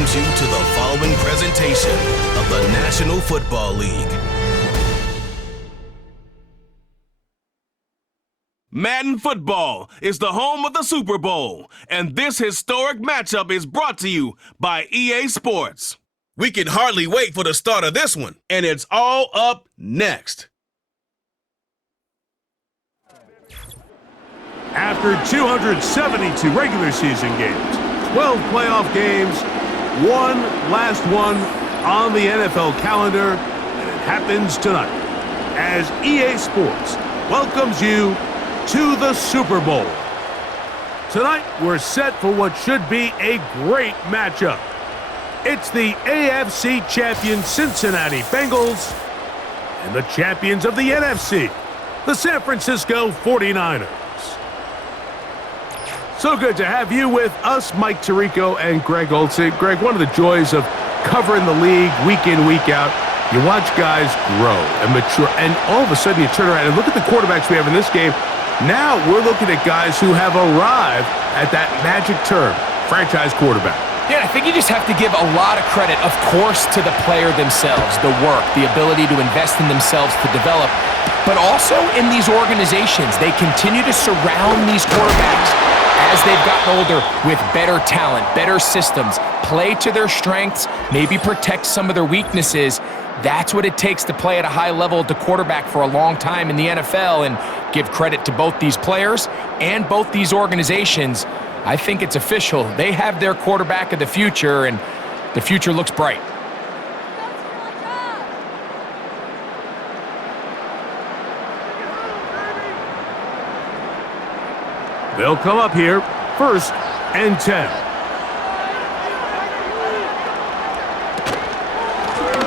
welcomes you to the following presentation of the National Football League. Madden Football is the home of the Super Bowl, and this historic matchup is brought to you by EA Sports. We can hardly wait for the start of this one, and it's all up next. After 272 regular season games, 12 playoff games, one last one on the NFL calendar, and it happens tonight as EA Sports welcomes you to the Super Bowl. Tonight, we're set for what should be a great matchup. It's the AFC champion Cincinnati Bengals and the champions of the NFC, the San Francisco 49ers. So good to have you with us, Mike Tirico and Greg Olsen. Greg, one of the joys of covering the league week in, week out, you watch guys grow and mature, and all of a sudden you turn around and look at the quarterbacks we have in this game. Now we're looking at guys who have arrived at that magic term, franchise quarterback. Yeah, I think you just have to give a lot of credit, of course, to the player themselves, the work, the ability to invest in themselves to develop, but also in these organizations. They continue to surround these quarterbacks as they've gotten older with better talent, better systems, play to their strengths, maybe protect some of their weaknesses. That's what it takes to play at a high level at the quarterback for a long time in the NFL, and give credit to both these players and both these organizations. I think it's official. They have their quarterback of the future, and the future looks bright. They'll come up here, 1st and 10.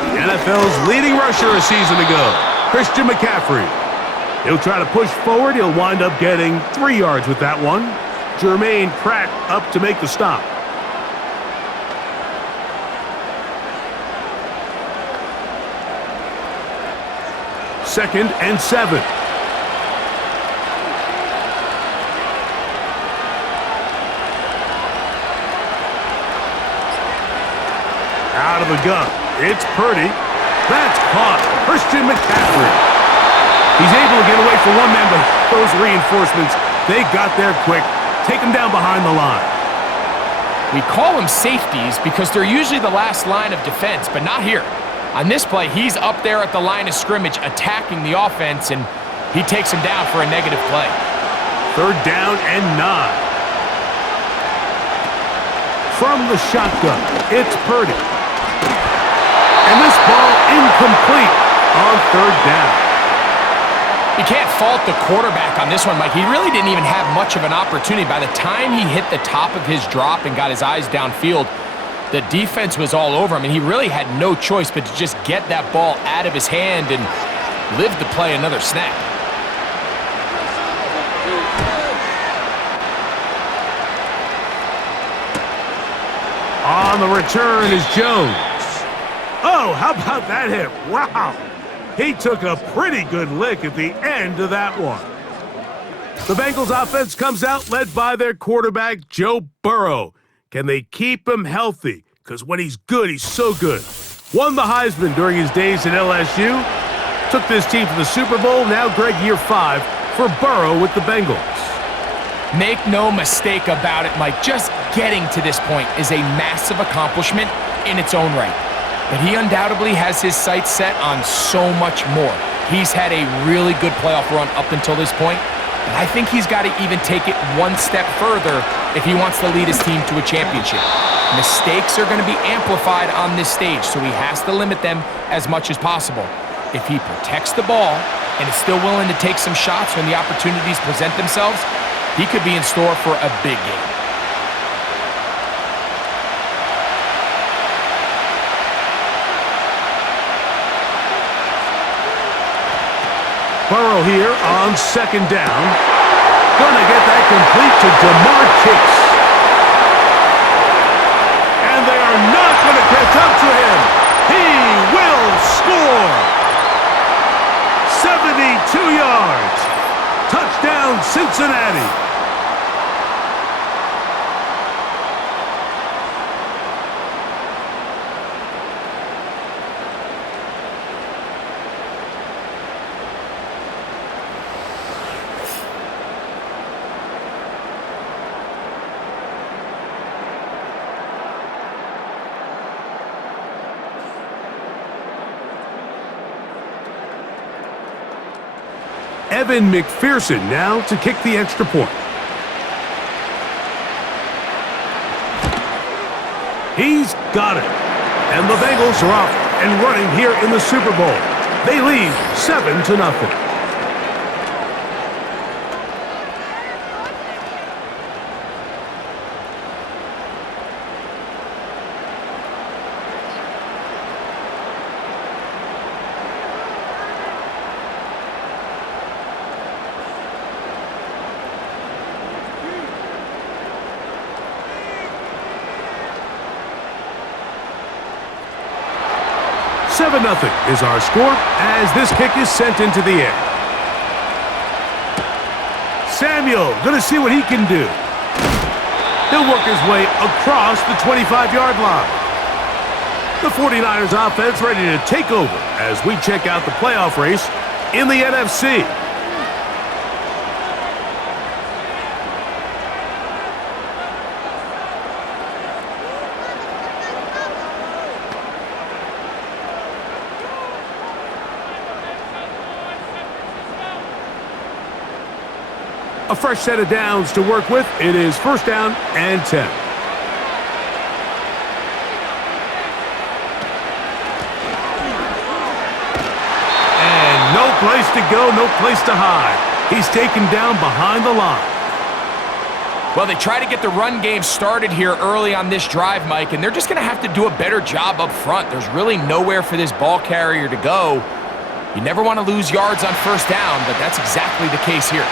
The NFL's leading rusher a season ago, Christian McCaffrey. He'll try to push forward. He'll wind up getting 3 yards with that one. Jermaine Pratt up to make the stop. Second and 7. Out of the gun. It's Purdy. That's caught. Christian McCaffrey. He's able to get away from one man, but those reinforcements, they got there quick. Take him down behind the line. We call them safeties because they're usually the last line of defense, but not here. On this play, he's up there at the line of scrimmage attacking the offense, and he takes him down for a negative play. 3rd down and 9. From the shotgun, it's Purdy. And this ball incomplete on 3rd down. You can't fault the quarterback on this one, Mike. He really didn't even have much of an opportunity. By the time he hit the top of his drop and got his eyes downfield, the defense was all over him, and he really had no choice but to just get that ball out of his hand and live to play another snap. On the return is Jones. Oh, how about that hit? Wow. He took a pretty good lick at the end of that one. The Bengals offense comes out led by their quarterback, Joe Burrow. Can they keep him healthy? Because when he's good, he's so good. Won the Heisman during his days at LSU. Took this team to the Super Bowl. Now, Greg, year 5 for Burrow with the Bengals. Make no mistake about it, Mike. Just getting to this point is a massive accomplishment in its own right. But he undoubtedly has his sights set on so much more. He's had a really good playoff run up until this point, but I think he's got to even take it one step further if he wants to lead his team to a championship. Mistakes are going to be amplified on this stage, so he has to limit them as much as possible. If he protects the ball and is still willing to take some shots when the opportunities present themselves, he could be in store for a big game. Burrow here on 2nd down. Gonna get that complete to Jamar Chase. And they are not gonna catch up to him. He will score. 72 yards. Touchdown, Cincinnati. Evan McPherson now to kick the extra point. He's got it. And the Bengals are off and running here in the Super Bowl. They lead 7-0. Nothing is our score as this kick is sent into the air. Samuel going to see what he can do. He'll work his way across the 25-yard line. The 49ers offense ready to take over as we check out the playoff race in the NFC. A fresh set of downs to work with. It is first down and 10. And no place to go, no place to hide. He's taken down behind the line. Well, they try to get the run game started here early on this drive, Mike, and they're just going to have to do a better job up front. There's really nowhere for this ball carrier to go. You never want to lose yards on first down, but that's exactly the case here.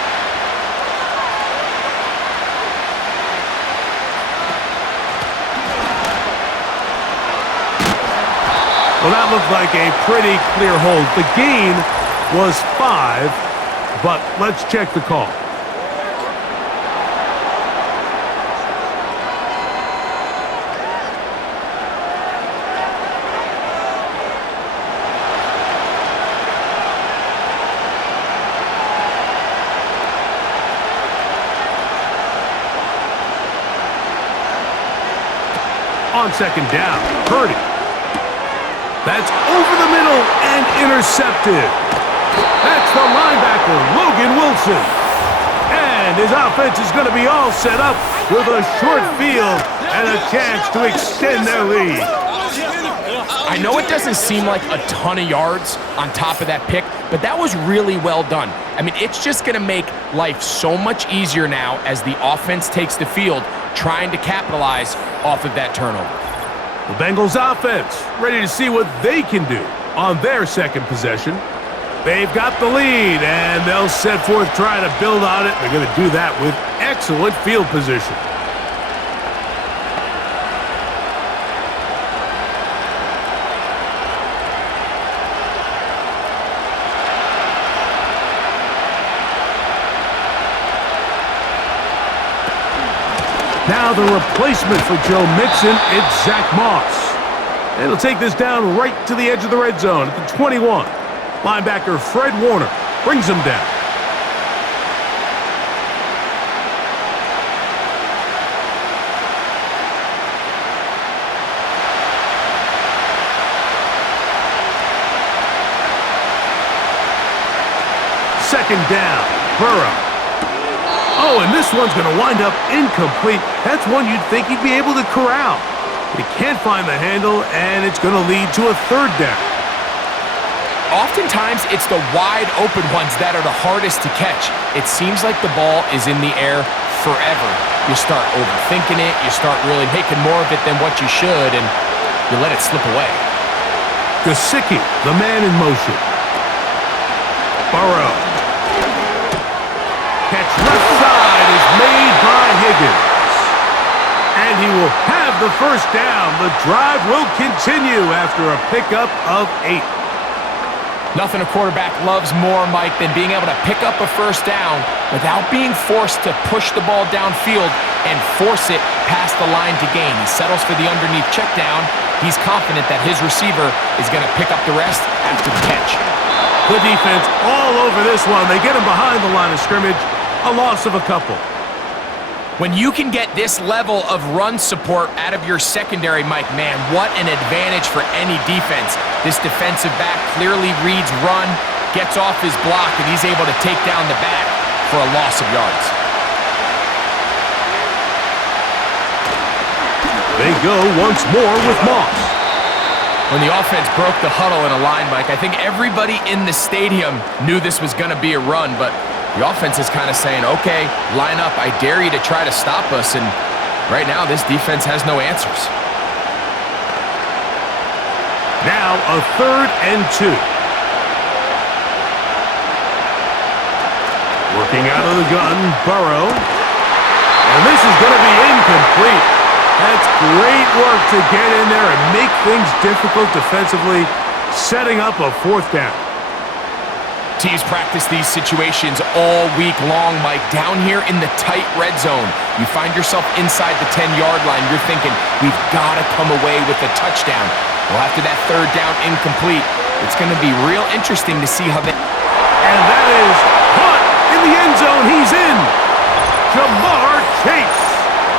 Well, that looked like a pretty clear hold. The gain was 5, but let's check the call. On second down, Purdy. That's over the middle and intercepted. That's the linebacker, Logan Wilson. And his offense is going to be all set up with a short field and a chance to extend their lead. I know it doesn't seem like a ton of yards on top of that pick, but that was really well done. I mean, it's just going to make life so much easier now as the offense takes the field, trying to capitalize off of that turnover. The Bengals offense ready to see what they can do on their second possession. They've got the lead, and they'll set forth trying to build on it. They're going to do that with excellent field position. Now the replacement for Joe Mixon, it's Zach Moss. And he'll take this down right to the edge of the red zone at the 21. Linebacker Fred Warner brings him down. Second down, Burrow. Oh, and this one's going to wind up incomplete. That's one you'd think he'd be able to corral. He can't find the handle, and it's going to lead to a third down. Oftentimes, it's the wide open ones that are the hardest to catch. It seems like the ball is in the air forever. You start overthinking it. You start really making more of it than what you should, and you let it slip away. Gesicki, the man in motion. Burrow. Catch left side is made by Higgins. And he will have the first down. The drive will continue after a pickup of 8. Nothing a quarterback loves more, Mike, than being able to pick up a first down without being forced to push the ball downfield and force it past the line to gain. He settles for the underneath check down. He's confident that his receiver is going to pick up the rest after the catch. The defense all over this one. They get him behind the line of scrimmage. A loss of a couple. When you can get this level of run support out of your secondary, Mike, man, what an advantage for any defense. This defensive back clearly reads run, gets off his block, and he's able to take down the back for a loss of yards. They go once more with Moss. When the offense broke the huddle in a line, Mike, I think everybody in the stadium knew this was going to be a run, but the offense is kind of saying, okay, line up, I dare you to try to stop us, and right now this defense has no answers. Now a 3rd and 2. Working out of the gun, Burrow. And this is going to be incomplete. That's great work to get in there and make things difficult defensively, setting up a 4th down. Teams practice these situations all week long, Mike. Down here in the tight red zone, you find yourself inside the 10-yard line. You're thinking, we've got to come away with a touchdown. Well, after that 3rd down incomplete, it's going to be real interesting to see how they... And that is Hunt in the end zone. He's in. Jamar Chase.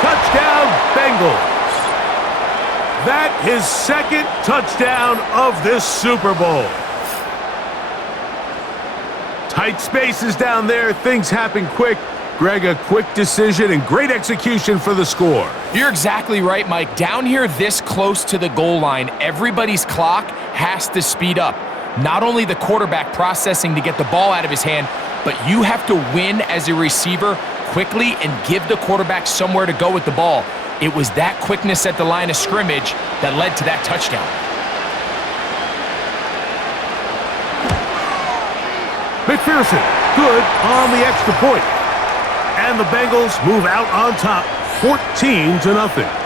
Touchdown, Bengals. That his 2nd touchdown of this Super Bowl. Tight spaces down there. Things happen quick. Greg, a quick decision and great execution for the score. You're exactly right, Mike. Down here this close to the goal line, everybody's clock has to speed up. Not only the quarterback processing to get the ball out of his hand, but you have to win as a receiver quickly and give the quarterback somewhere to go with the ball. It was that quickness at the line of scrimmage that led to that touchdown. McPherson, good on the extra point. And the Bengals move out on top, 14-0.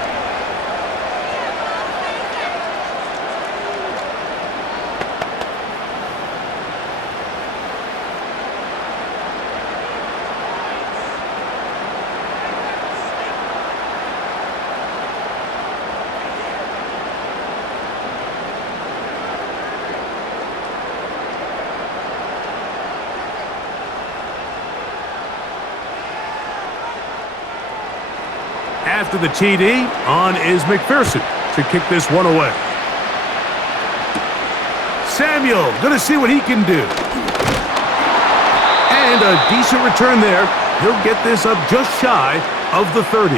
After the TD, on is McPherson to kick this one away. Samuel, going to see what he can do. And a decent return there. He'll get this up just shy of the 30.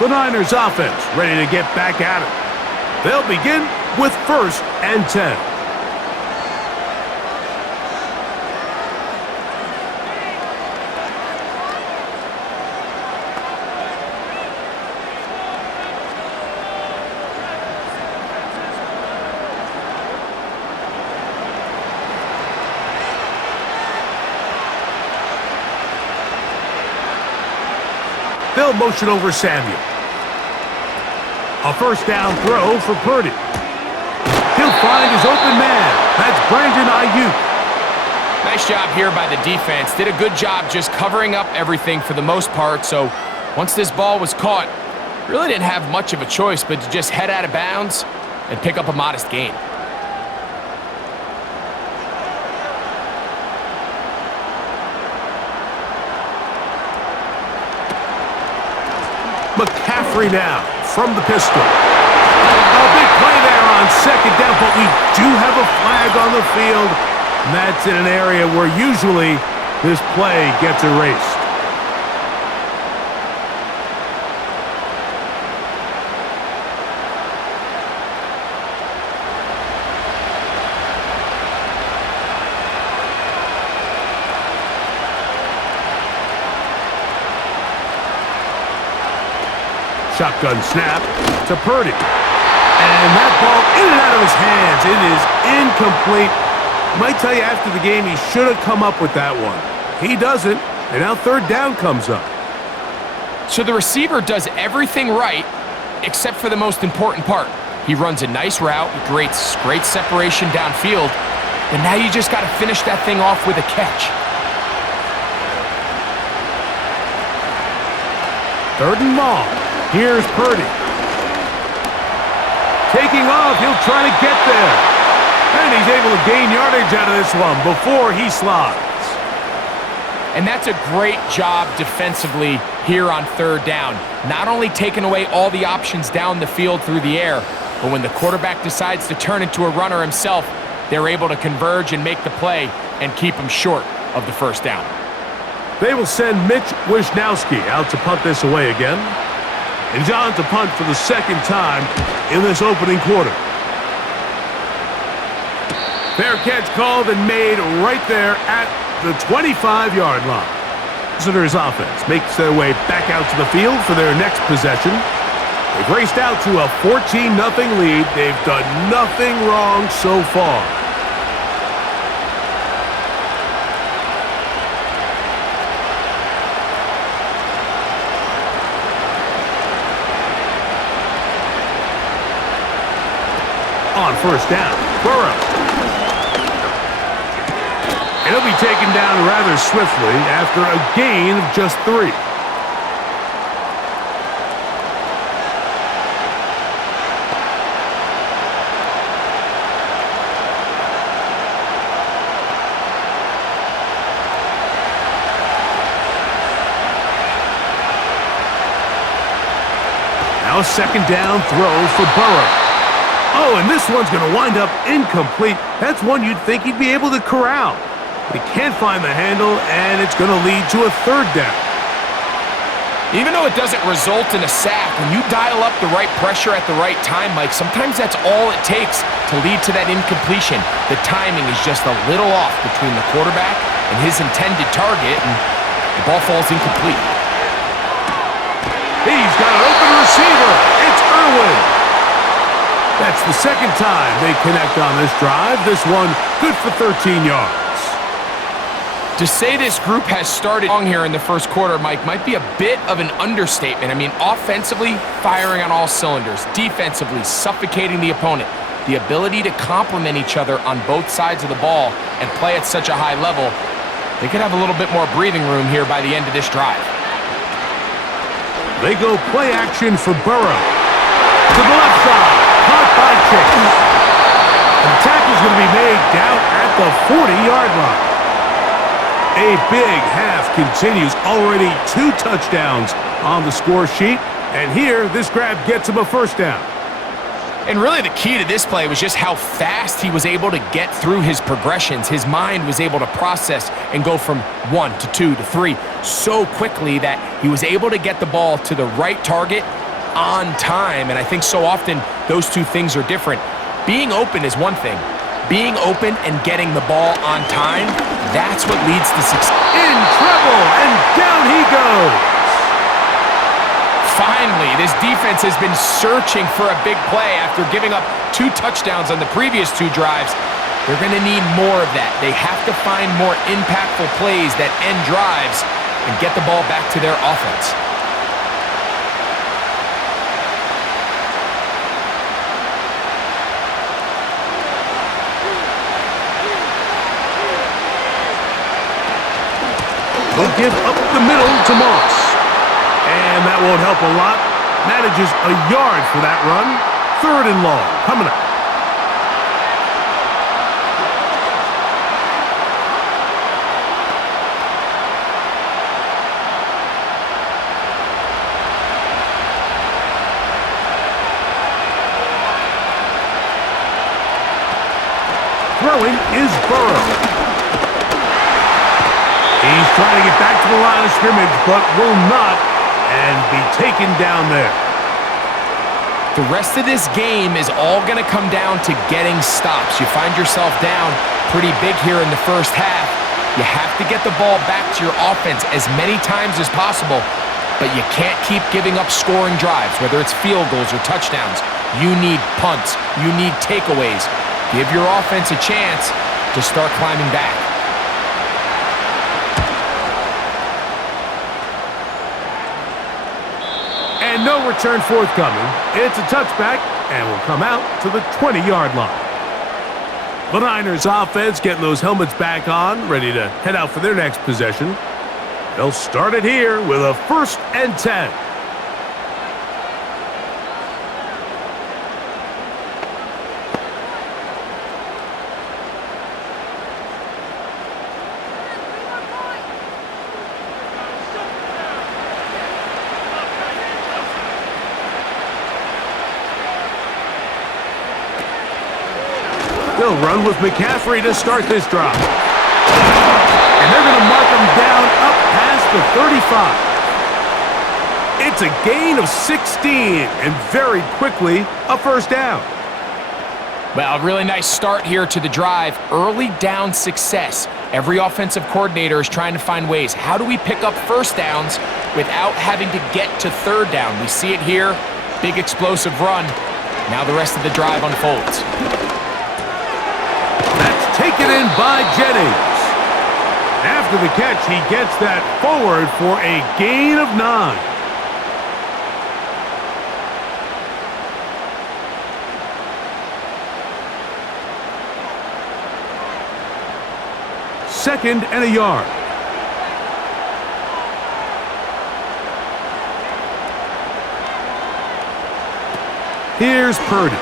The Niners offense ready to get back at it. They'll begin with 1st and 10. They'll motion over Samuel. A 1st down throw for Purdy. He'll find his open man. That's Brandon Ayuk. Nice job here by the defense. Did a good job just covering up everything for the most part. So once this ball was caught, really didn't have much of a choice but to just head out of bounds and pick up a modest gain. McCaffrey now from the pistol. A big play there on 2nd down, but we do have a flag on the field. And that's in an area where usually this play gets erased. Shotgun snap to Purdy. And that ball in and out of his hands. It is incomplete. I might tell you after the game he should have come up with that one. He doesn't, and now 3rd down comes up. So the receiver does everything right except for the most important part. He runs a nice route, great separation downfield, and now you just got to finish that thing off with a catch. 3rd and long. Here's Purdy. Taking off, he'll try to get there. And he's able to gain yardage out of this one before he slides. And that's a great job defensively here on 3rd down. Not only taking away all the options down the field through the air, but when the quarterback decides to turn into a runner himself, they're able to converge and make the play and keep them short of the first down. They will send Mitch Wisnowski out to punt this away again. And John to punt for the second time in this opening quarter. Fair catch called and made right there at the 25-yard line. Visitors offense makes their way back out to the field for their next possession. They've raced out to a 14-0 lead. They've done nothing wrong so far. On first down, Burrow. And he'll be taken down rather swiftly after a gain of just 3. Now a second down throw for Burrow. Oh, and this one's going to wind up incomplete. That's one you'd think he'd be able to corral. He can't find the handle, and it's going to lead to a third down. Even though it doesn't result in a sack, when you dial up the right pressure at the right time, Mike, sometimes that's all it takes to lead to that incompletion. The timing is just a little off between the quarterback and his intended target, and the ball falls incomplete. He's got an open receiver. It's Irwin. That's the second time they connect on this drive. This one good for 13 yards. To say this group has started strong here in the first quarter, Mike, might be a bit of an understatement. I mean, offensively, firing on all cylinders. Defensively, suffocating the opponent. The ability to complement each other on both sides of the ball and play at such a high level, they could have a little bit more breathing room here by the end of this drive. They go play action for Burrow. To the left side. Caught by Chase. And the tackle's going to be made down at the 40-yard line. A big half continues. Already 2 touchdowns on the score sheet. And here, this grab gets him a first down. And really the key to this play was just how fast he was able to get through his progressions. His mind was able to process and go from 1 to 2 to 3 so quickly that he was able to get the ball to the right target on time, and I think so often those two things are different. Being open is one thing. Being open and getting the ball on time, that's what leads to success. In trouble, and down he goes. Finally, this defense has been searching for a big play after giving up 2 touchdowns on the previous 2 drives. They're going to need more of that. They have to find more impactful plays that end drives and get the ball back to their offense. They'll give up the middle to Moss. And that won't help a lot. Manages a yard for that run. 3rd and long coming up. Throwing is Burrow. He's trying to get back to the line of scrimmage, but will not, and be taken down there. The rest of this game is all going to come down to getting stops. You find yourself down pretty big here in the first half. You have to get the ball back to your offense as many times as possible, but you can't keep giving up scoring drives, whether it's field goals or touchdowns. You need punts. You need takeaways. Give your offense a chance to start climbing back. And no return forthcoming. It's a touchback and will come out to the 20-yard line. The Niners offense getting those helmets back on, ready to head out for their next possession. They'll start it here with a 1st and 10. They'll run with McCaffrey to start this drive. And they're going to mark him down up past the 35. It's a gain of 16, and very quickly, a first down. Well, really nice start here to the drive. Early down success. Every offensive coordinator is trying to find ways. How do we pick up first downs without having to get to third down? We see it here. Big explosive run. Now the rest of the drive unfolds. That's taken in by Jennings. After the catch, he gets that forward for a gain of 9. Second and a yard. Here's Purdy.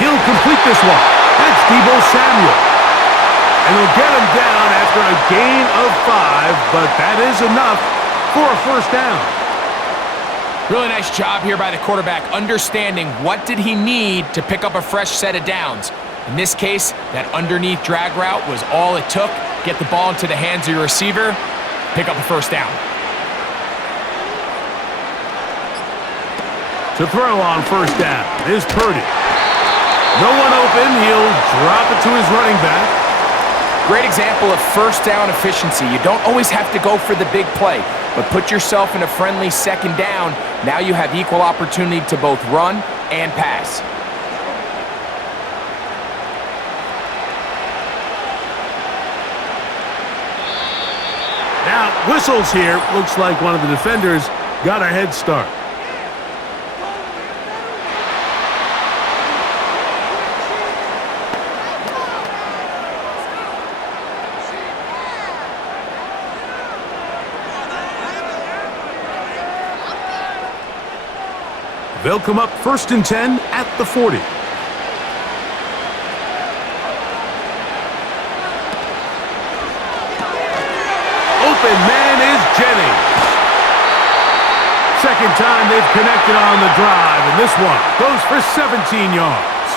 He'll complete this one. That's Deebo Samuel. And he'll get him down after a gain of 5, but that is enough for a first down. Really nice job here by the quarterback, understanding what did he need to pick up a fresh set of downs. In this case, that underneath drag route was all it took. Get the ball into the hands of your receiver, pick up a first down. To throw on first down is Purdy. No one open. He'll drop it to his running back. Great example of first down efficiency. You don't always have to go for the big play, but put yourself in a friendly second down. Now you have equal opportunity to both run and pass. Now, whistles here. Looks like one of the defenders got a head start. They'll come up 1st and 10 at the 40. Open man is Jennings. Second time they've connected on the drive, and this one goes for 17 yards.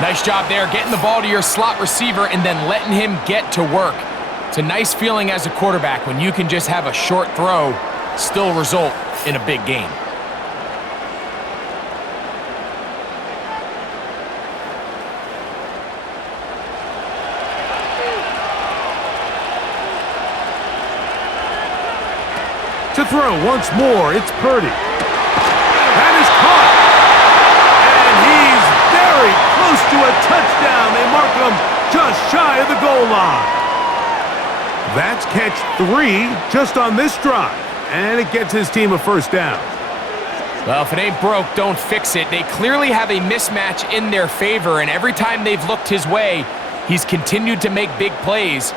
Nice job there, getting the ball to your slot receiver and then letting him get to work. It's a nice feeling as a quarterback when you can just have a short throw, still result in a big game. To throw once more, it's Purdy. That is caught. And he's very close to a touchdown. They mark him just shy of the goal line. That's catch 3 just on this drive. And it gets his team a first down. Well, if it ain't broke, don't fix it. They clearly have a mismatch in their favor, and every time they've looked his way, he's continued to make big plays.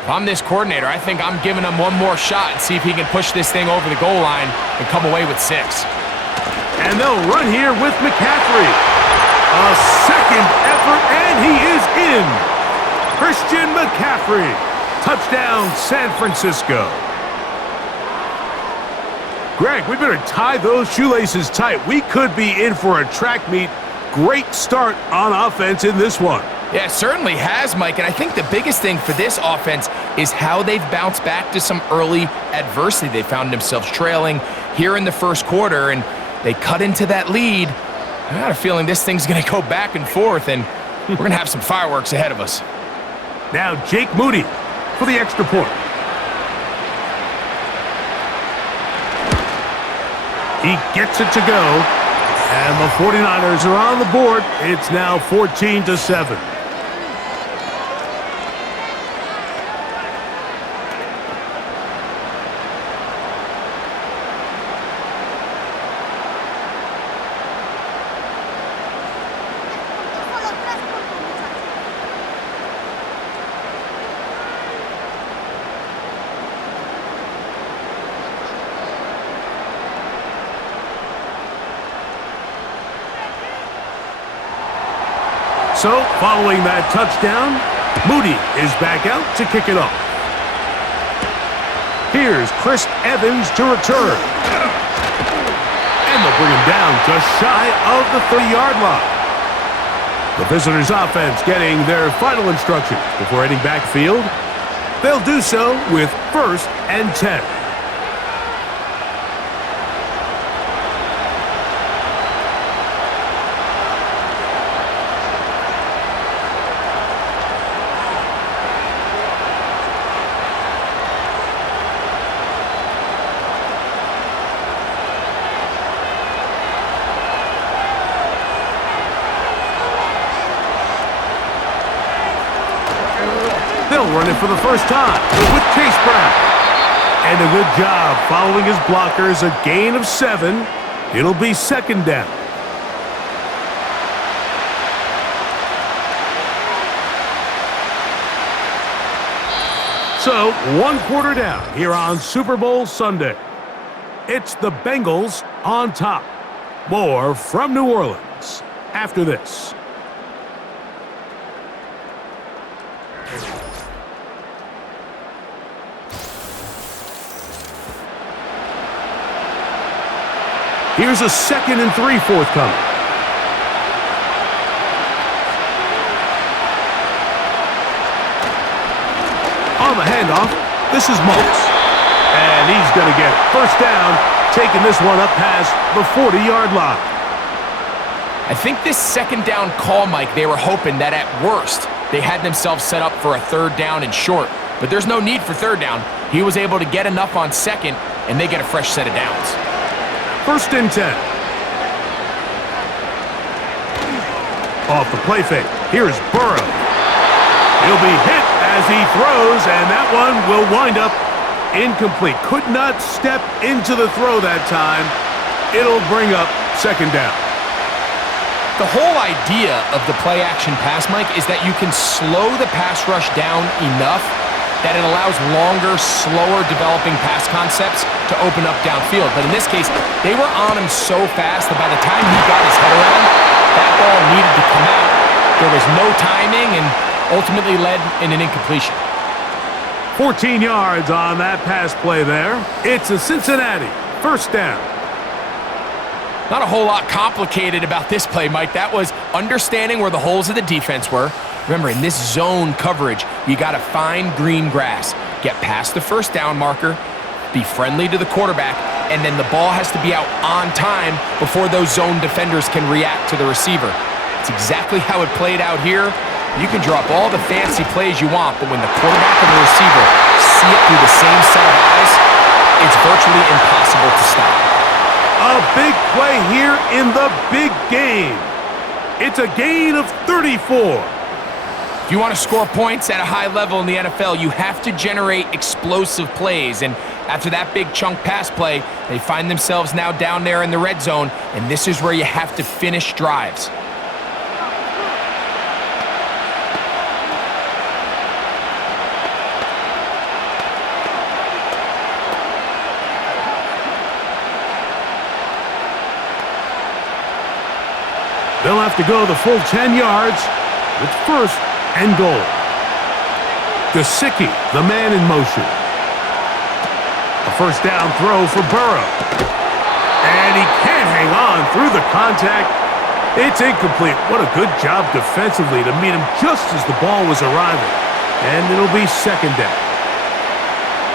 If I'm this coordinator, I think I'm giving him one more shot and see if he can push this thing over the goal line and come away with 6. And they'll run here with McCaffrey. A second effort, and he is in. Christian McCaffrey. Touchdown, San Francisco. Greg, we better tie those shoelaces tight. We could be in for a track meet. Great start on offense in this one. Yeah, it certainly has, Mike, and I think the biggest thing for this offense is how they've bounced back to some early adversity. They found themselves trailing here in the first quarter, and they cut into that lead. I got a feeling this thing's going to go back and forth, and we're going to have some fireworks ahead of us. Now Jake Moody for the extra point. He gets it to go, and the 49ers are on the board. It's now 14-7. So, following that touchdown, Moody is back out to kick it off. Here's Chris Evans to return. And they'll bring him down just shy of the 30-yard line. The visitors' offense getting their final instructions before heading backfield. They'll do so with 1st and 10. They'll run it for the first time with Chase Brown. And a good job following his blockers, a gain of 7. It'll be 2nd down. So, 1 quarter down here on Super Bowl Sunday. It's the Bengals on top. More from New Orleans after this. Here's a 2nd and 3 forthcoming. On the handoff, this is Moss. And he's going to get 1st down, taking this one up past the 40-yard line. I think this 2nd down call, Mike, they were hoping that at worst they had themselves set up for a 3rd down and short. But there's no need for 3rd down. He was able to get enough on 2nd, and they get a fresh set of downs. 1st and 10. Off the play fake. Here's Burrow. He'll be hit as he throws, and that one will wind up incomplete. Could not step into the throw that time. It'll bring up 2nd down. The whole idea of the play-action pass, Mike, is that you can slow the pass rush down enough that it allows longer, slower developing pass concepts to open up downfield. But in this case, they were on him so fast that by the time he got his head around, that ball needed to come out. There was no timing and ultimately led in an incompletion. 14 yards on that pass play there. It's a Cincinnati 1st down. Not a whole lot complicated about this play, Mike. That was understanding where the holes of the defense were. Remember, in this zone coverage, you got to find green grass, get past the 1st down marker, be friendly to the quarterback, and then the ball has to be out on time before those zone defenders can react to the receiver. It's exactly how it played out here. You can drop all the fancy plays you want, but when the quarterback and the receiver see it through the same set of eyes, it's virtually impossible to stop. A big play here in the big game. It's a gain of 34. If you want to score points at a high level in the NFL, you have to generate explosive plays. And after that big chunk pass play, they find themselves now down there in the red zone, and this is where you have to finish drives. They'll have to go the full 10 yards with 1st and goal. Gesicki, the man in motion. A 1st down throw for Burrow. And he can't hang on through the contact. It's incomplete. What a good job defensively to meet him just as the ball was arriving. And it'll be 2nd down.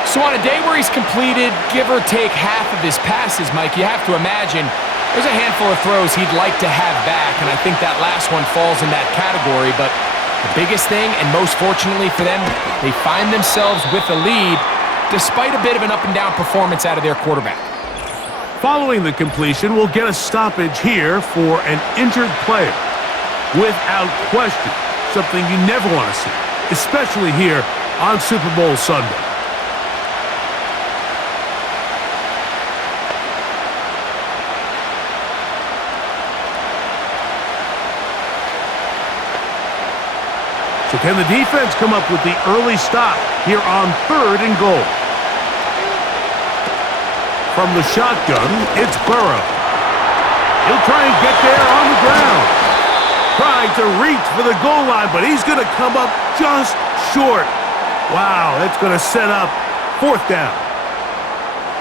So on a day where he's completed, give or take half of his passes, Mike, you have to imagine there's a handful of throws he'd like to have back, and I think that last one falls in that category. But the biggest thing, and most fortunately for them, they find themselves with a lead despite a bit of an up-and-down performance out of their quarterback. Following the completion, we'll get a stoppage here for an injured player. Without question, something you never want to see, especially here on Super Bowl Sunday. So can the defense come up with the early stop here on 3rd and goal? From the shotgun, it's Burrow. He'll try and get there on the ground. Trying to reach for the goal line, but he's going to come up just short. Wow, that's going to set up 4th down.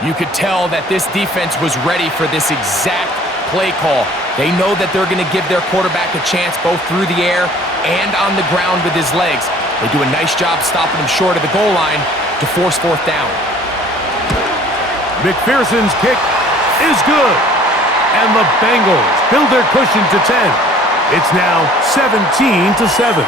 You could tell that this defense was ready for this exact play call. They know that they're going to give their quarterback a chance both through the air and on the ground with his legs. They do a nice job stopping him short of the goal line to force fourth down. McPherson's kick is good. And the Bengals build their cushion to 10. It's now 17-7.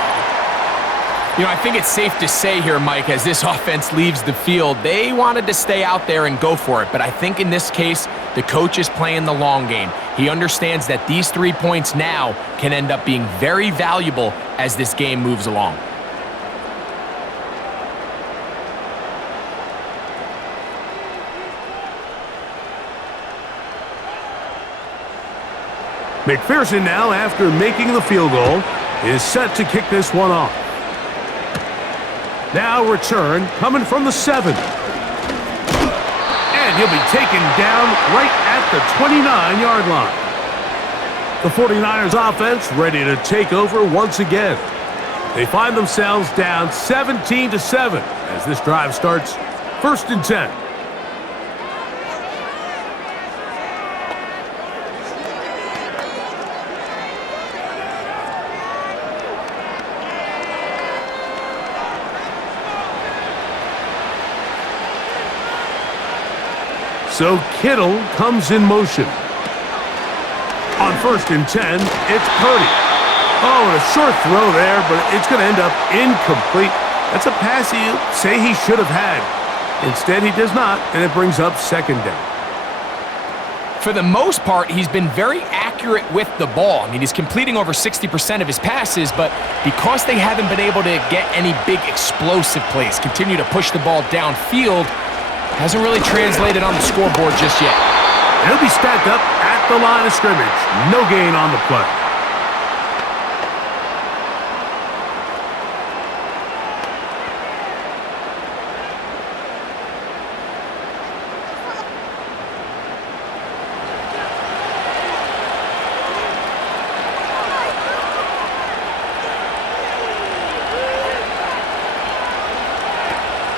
You know, I think it's safe to say here, Mike, as this offense leaves the field, they wanted to stay out there and go for it. But I think in this case, the coach is playing the long game. He understands that these 3 points now can end up being very valuable as this game moves along. McPherson now, after making the field goal, is set to kick this one off. Now return coming from the 7. And he'll be taken down right at the 29-yard line. The 49ers offense ready to take over once again. They find themselves down 17-7 as this drive starts 1st and 10. So Kittle comes in motion. On 1st and 10, it's Purdy. Oh, and a short throw there, but it's going to end up incomplete. That's a pass you say he should have had. Instead, he does not, and it brings up 2nd down. For the most part, he's been very accurate with the ball. I mean, he's completing over 60% of his passes, but because they haven't been able to get any big explosive plays, continue to push the ball downfield, hasn't really translated on the scoreboard just yet. He'll be stacked up at the line of scrimmage. No gain on the play.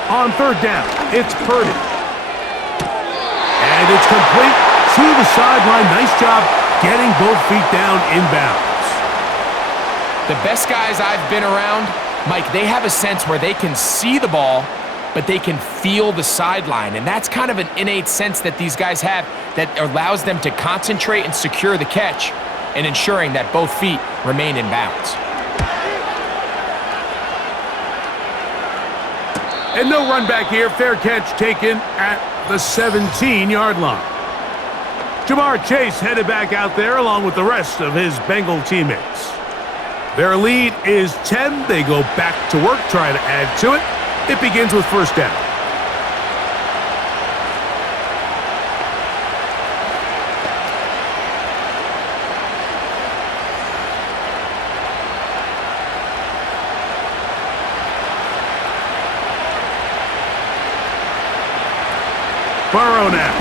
On 3rd down, it's Purdy. And it's complete to the sideline. Nice job getting both feet down inbounds. The best guys I've been around, Mike, they have a sense where they can see the ball, but they can feel the sideline. And that's kind of an innate sense that these guys have that allows them to concentrate and secure the catch and ensuring that both feet remain in bounds. And no run back here. Fair catch taken at the 17-yard line. Jamar Chase headed back out there along with the rest of his Bengal teammates. Their lead is 10. They go back to work, trying to add to it. It begins with 1st down. Burrow now.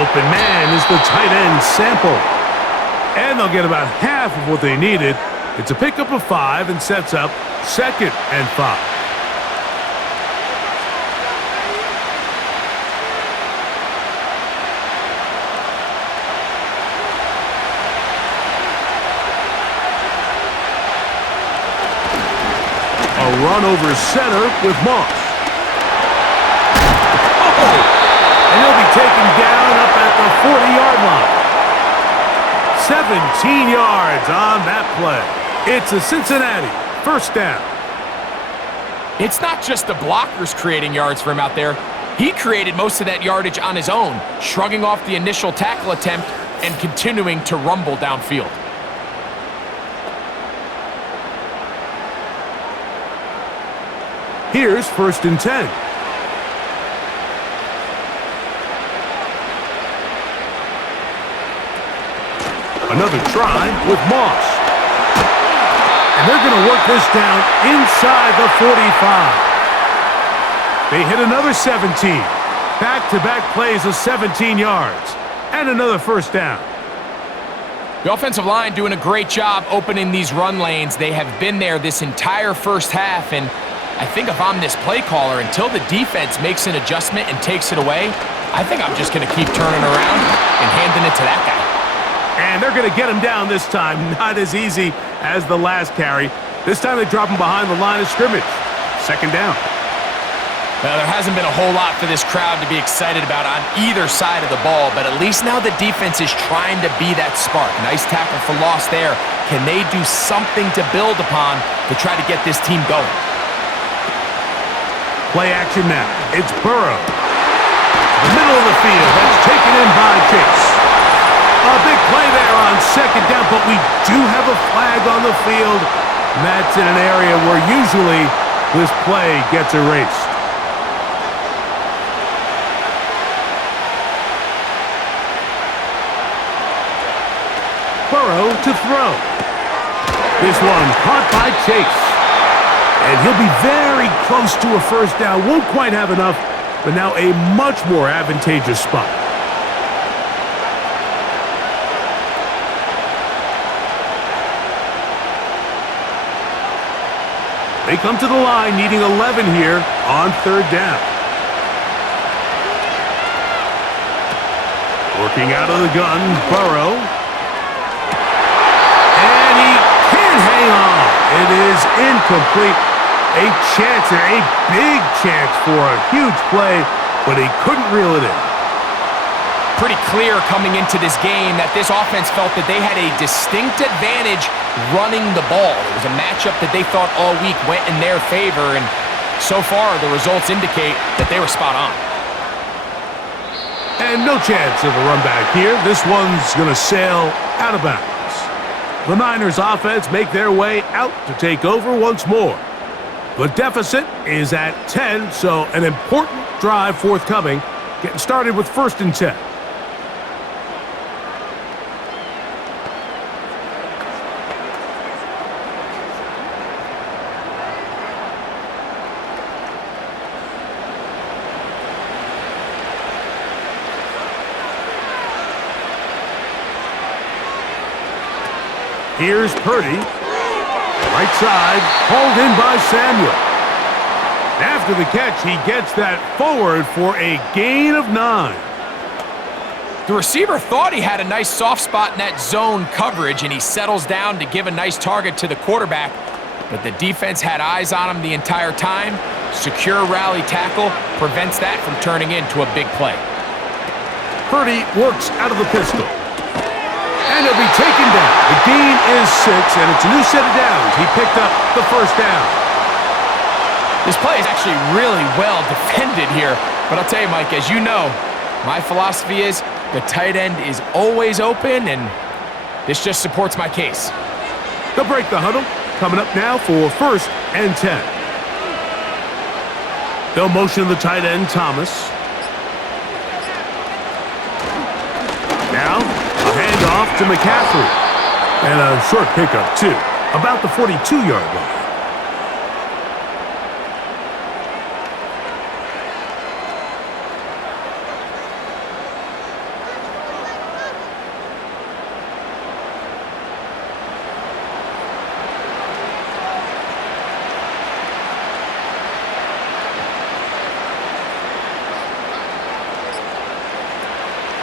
Open man is the tight end Sample. And they'll get about half of what they needed. It's a pickup of 5 and sets up 2nd and 5. A run over center with Moss. And he'll be taken down up at the 40-yard line. 17 yards on that play. It's a Cincinnati 1st down. It's not just the blockers creating yards for him out there. He created most of that yardage on his own, shrugging off the initial tackle attempt and continuing to rumble downfield. Here's 1st and 10. Another try with Moss. And they're going to work this down inside the 45. They hit another 17. Back-to-back plays of 17 yards. And another 1st down. The offensive line doing a great job opening these run lanes. They have been there this entire first half, and I think if I'm this play caller, until the defense makes an adjustment and takes it away, I think I'm just going to keep turning around and handing it to that guy. And they're going to get him down this time. Not as easy as the last carry. This time they drop him behind the line of scrimmage. Second down. Well, there hasn't been a whole lot for this crowd to be excited about on either side of the ball, but at least now the defense is trying to be that spark. Nice tackle for loss there. Can they do something to build upon to try to get this team going? Play action now. It's Burrow. The middle of the field. That's taken in by Chase. A big play there on second down, but we do have a flag on the field. And that's in an area where usually this play gets erased. Burrow to throw. This one caught by Chase. And he'll be very close to a first down. Won't quite have enough, but now a much more advantageous spot. They come to the line needing 11 here on third down. Working out of the gun, Burrow. And he can't hang on. It is incomplete. A chance there, a big chance for a huge play, but he couldn't reel it in. Pretty clear coming into this game that this offense felt that they had a distinct advantage running the ball. It was a matchup that they thought all week went in their favor, and so far the results indicate that they were spot on. And no chance of a run back here. This one's going to sail out of bounds. The Niners offense make their way out to take over once more. The deficit is at 10, so an important drive forthcoming. Getting started with 1st and 10. Here's Purdy. Right side, hauled in by Samuel. After the catch, he gets that forward for a gain of 9. The receiver thought he had a nice soft spot in that zone coverage, and he settles down to give a nice target to the quarterback. But the defense had eyes on him the entire time. Secure rally tackle prevents that from turning into a big play. Purdy works out of the pistol. And he'll be taken down. The gain is 6, and it's a new set of downs. He picked up the first down. This play is actually really well defended here. But I'll tell you, Mike, as you know, my philosophy is the tight end is always open, and this just supports my case. They'll break the huddle. Coming up now for 1st and 10. They'll motion the tight end, Thomas. Now, a handoff to McCaffrey. And a short pickup, too. About the 42-yard line.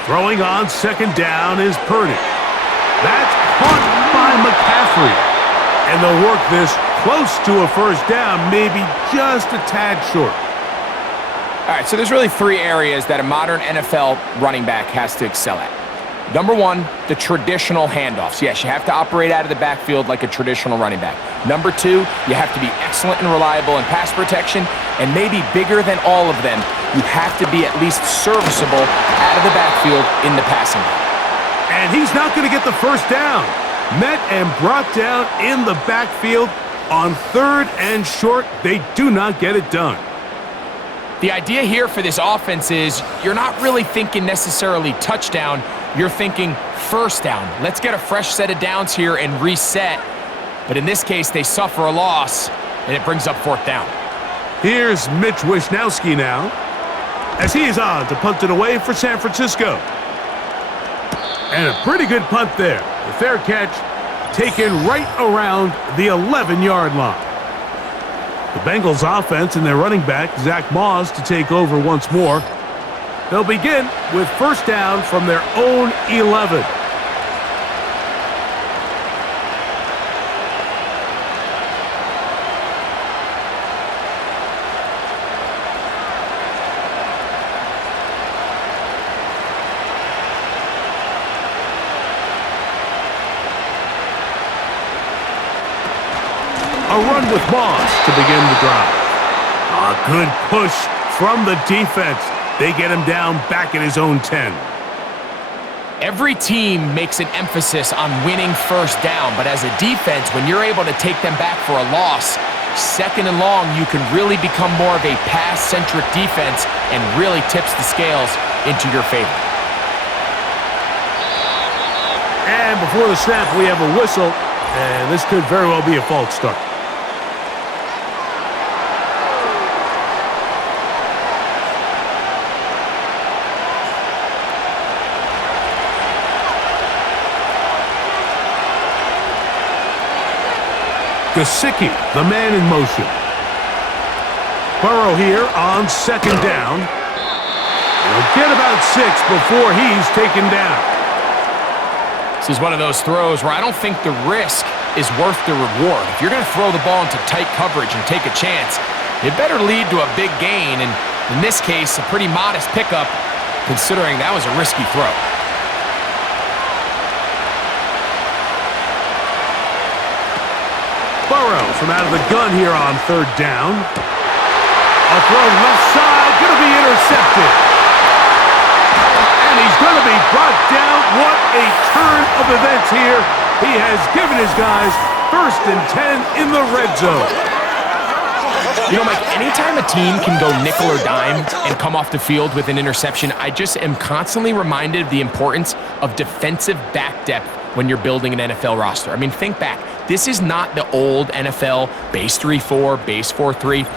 Throwing on 2nd down is Purdy. That's caught by McCaffrey. And they'll work this close to a first down, maybe just a tad short. All right, so there's really 3 areas that a modern NFL running back has to excel at. Number 1, the traditional handoffs. Yes, you have to operate out of the backfield like a traditional running back. Number 2, you have to be excellent and reliable in pass protection, and maybe bigger than all of them, you have to be at least serviceable out of the backfield in the passing game. And he's not going to get the first down. Met and brought down in the backfield on 3rd and short. They do not get it done. The idea here for this offense is you're not really thinking necessarily touchdown. You're thinking first down. Let's get a fresh set of downs here and reset. But in this case, they suffer a loss, and it brings up 4th down. Here's Mitch Wishnowsky now, as he is on to punt it away for San Francisco. And a pretty good punt there. The fair catch taken right around the 11-yard line. The Bengals offense and their running back, Zach Moss, to take over once more. They'll begin with 1st down from their own 11. A run with Moss to begin the drive. A good push from the defense. They get him down back at his own 10. Every team makes an emphasis on winning first down, but as a defense, when you're able to take them back for a loss, second and long, you can really become more of a pass-centric defense and really tips the scales into your favor. And before the snap, we have a whistle, and this could very well be a false start. Gesicki, the man in motion. Burrow here on second down. He'll get about 6 before he's taken down. This is one of those throws where I don't think the risk is worth the reward. If you're going to throw the ball into tight coverage and take a chance, it better lead to a big gain, and in this case, a pretty modest pickup, considering that was a risky throw. Burrow from out of the gun here on third down. A throw left side, going to be intercepted. And he's going to be brought down. What a turn of events here. He has given his guys 1st and 10 in the red zone. You know, Mike, anytime a team can go nickel or dime and come off the field with an interception, I just am constantly reminded of the importance of defensive back depth when you're building an NFL roster. I mean, think back. This is not the old NFL base 3-4, base 4-3.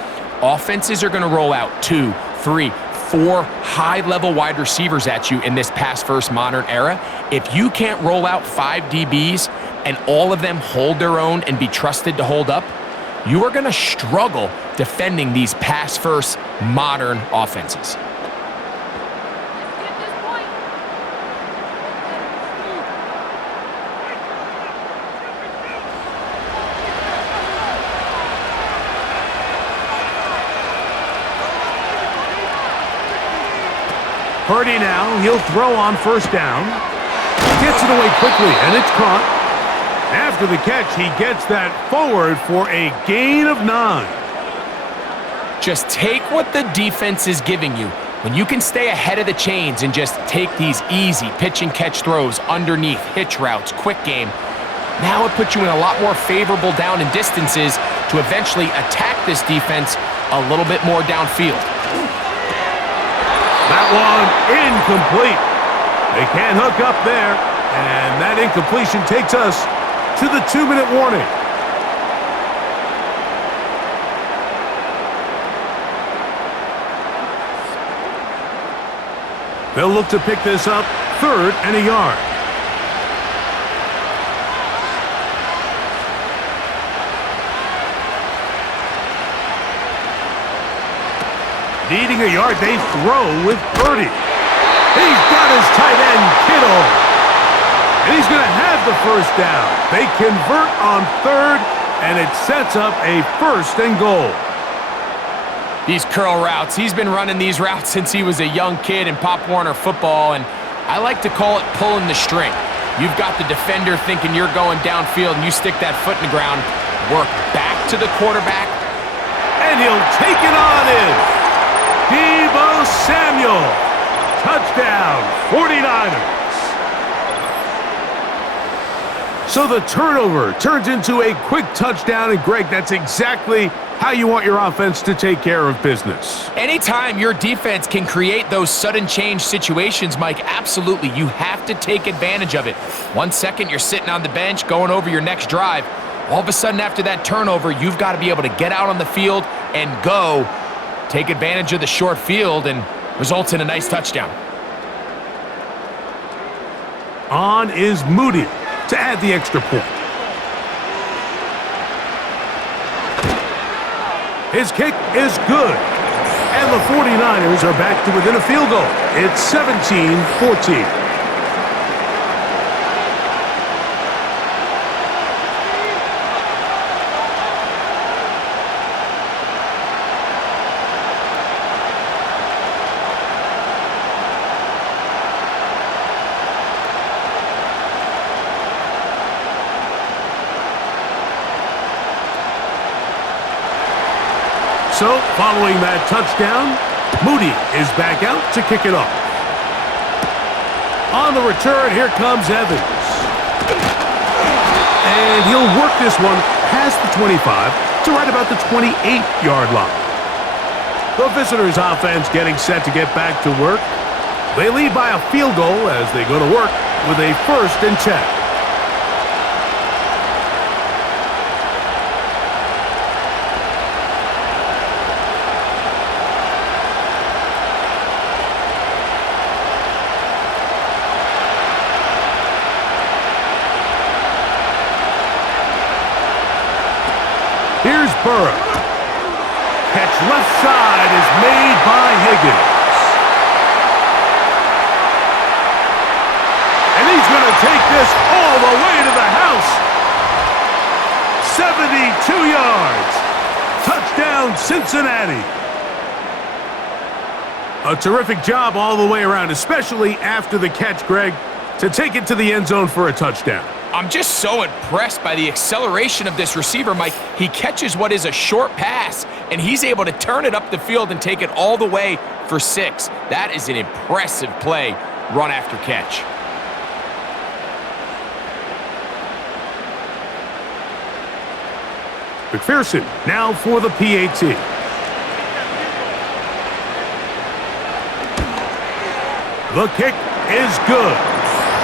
Offenses are going to roll out 2, 3, 4 high-level wide receivers at you in this pass-first modern era. If you can't roll out 5 DBs and all of them hold their own and be trusted to hold up, you are going to struggle defending these pass-first modern offenses. Purdy now, he'll throw on first down. Gets it away quickly, and it's caught. After the catch, he gets that forward for a gain of 9. Just take what the defense is giving you. When you can stay ahead of the chains and just take these easy pitch and catch throws underneath, hitch routes, quick game, now it puts you in a lot more favorable down and distances to eventually attack this defense a little bit more downfield. That one incomplete. They can't hook up there, and that incompletion takes us to the 2-minute warning. They'll look to pick this up, 3rd and a yard. Needing a yard, they throw with Purdy. He's got his tight end, Kittle. And he's going to have the first down. They convert on 3rd, and it sets up a 1st and goal. These curl routes, he's been running these routes since he was a young kid in Pop Warner football, and I like to call it pulling the string. You've got the defender thinking you're going downfield, and you stick that foot in the ground, work back to the quarterback. And he'll take it on in. Deebo Samuel. Touchdown, 49ers. So the turnover turns into a quick touchdown, and Greg, that's exactly how you want your offense to take care of business. Anytime your defense can create those sudden change situations, Mike, absolutely, you have to take advantage of it. 1 second, you're sitting on the bench going over your next drive. All of a sudden, after that turnover, you've got to be able to get out on the field and go, take advantage of the short field, and results in a nice touchdown. On is Moody to add the extra point. His kick is good. And the 49ers are back to within a field goal. It's 17-14. So, following that touchdown, Moody is back out to kick it off. On the return, here comes Evans. And he'll work this one past the 25 to right about the 28-yard line. The visitors' offense getting set to get back to work. They lead by a field goal as they go to work with a 1st and 10. Here's Burrow. Catch left side is made by Higgins. And he's going to take this all the way to the house. 72 yards. Touchdown, Cincinnati. A terrific job all the way around, especially after the catch, Greg, to take it to the end zone for a touchdown. I'm just so impressed by the acceleration of this receiver, Mike. He catches what is a short pass, and he's able to turn it up the field and take it all the way for 6. That is an impressive play, run after catch. McPherson now for the PAT. The kick is good.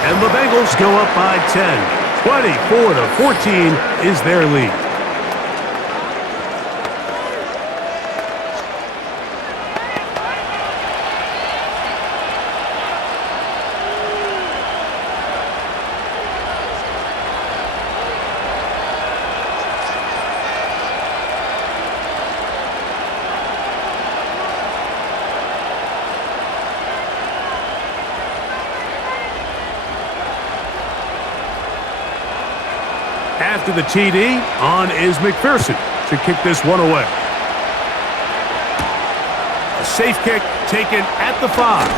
And the Bengals go up by 10. 24-14 is their lead. After the TD, on is McPherson to kick this one away. A safe kick taken at the 5.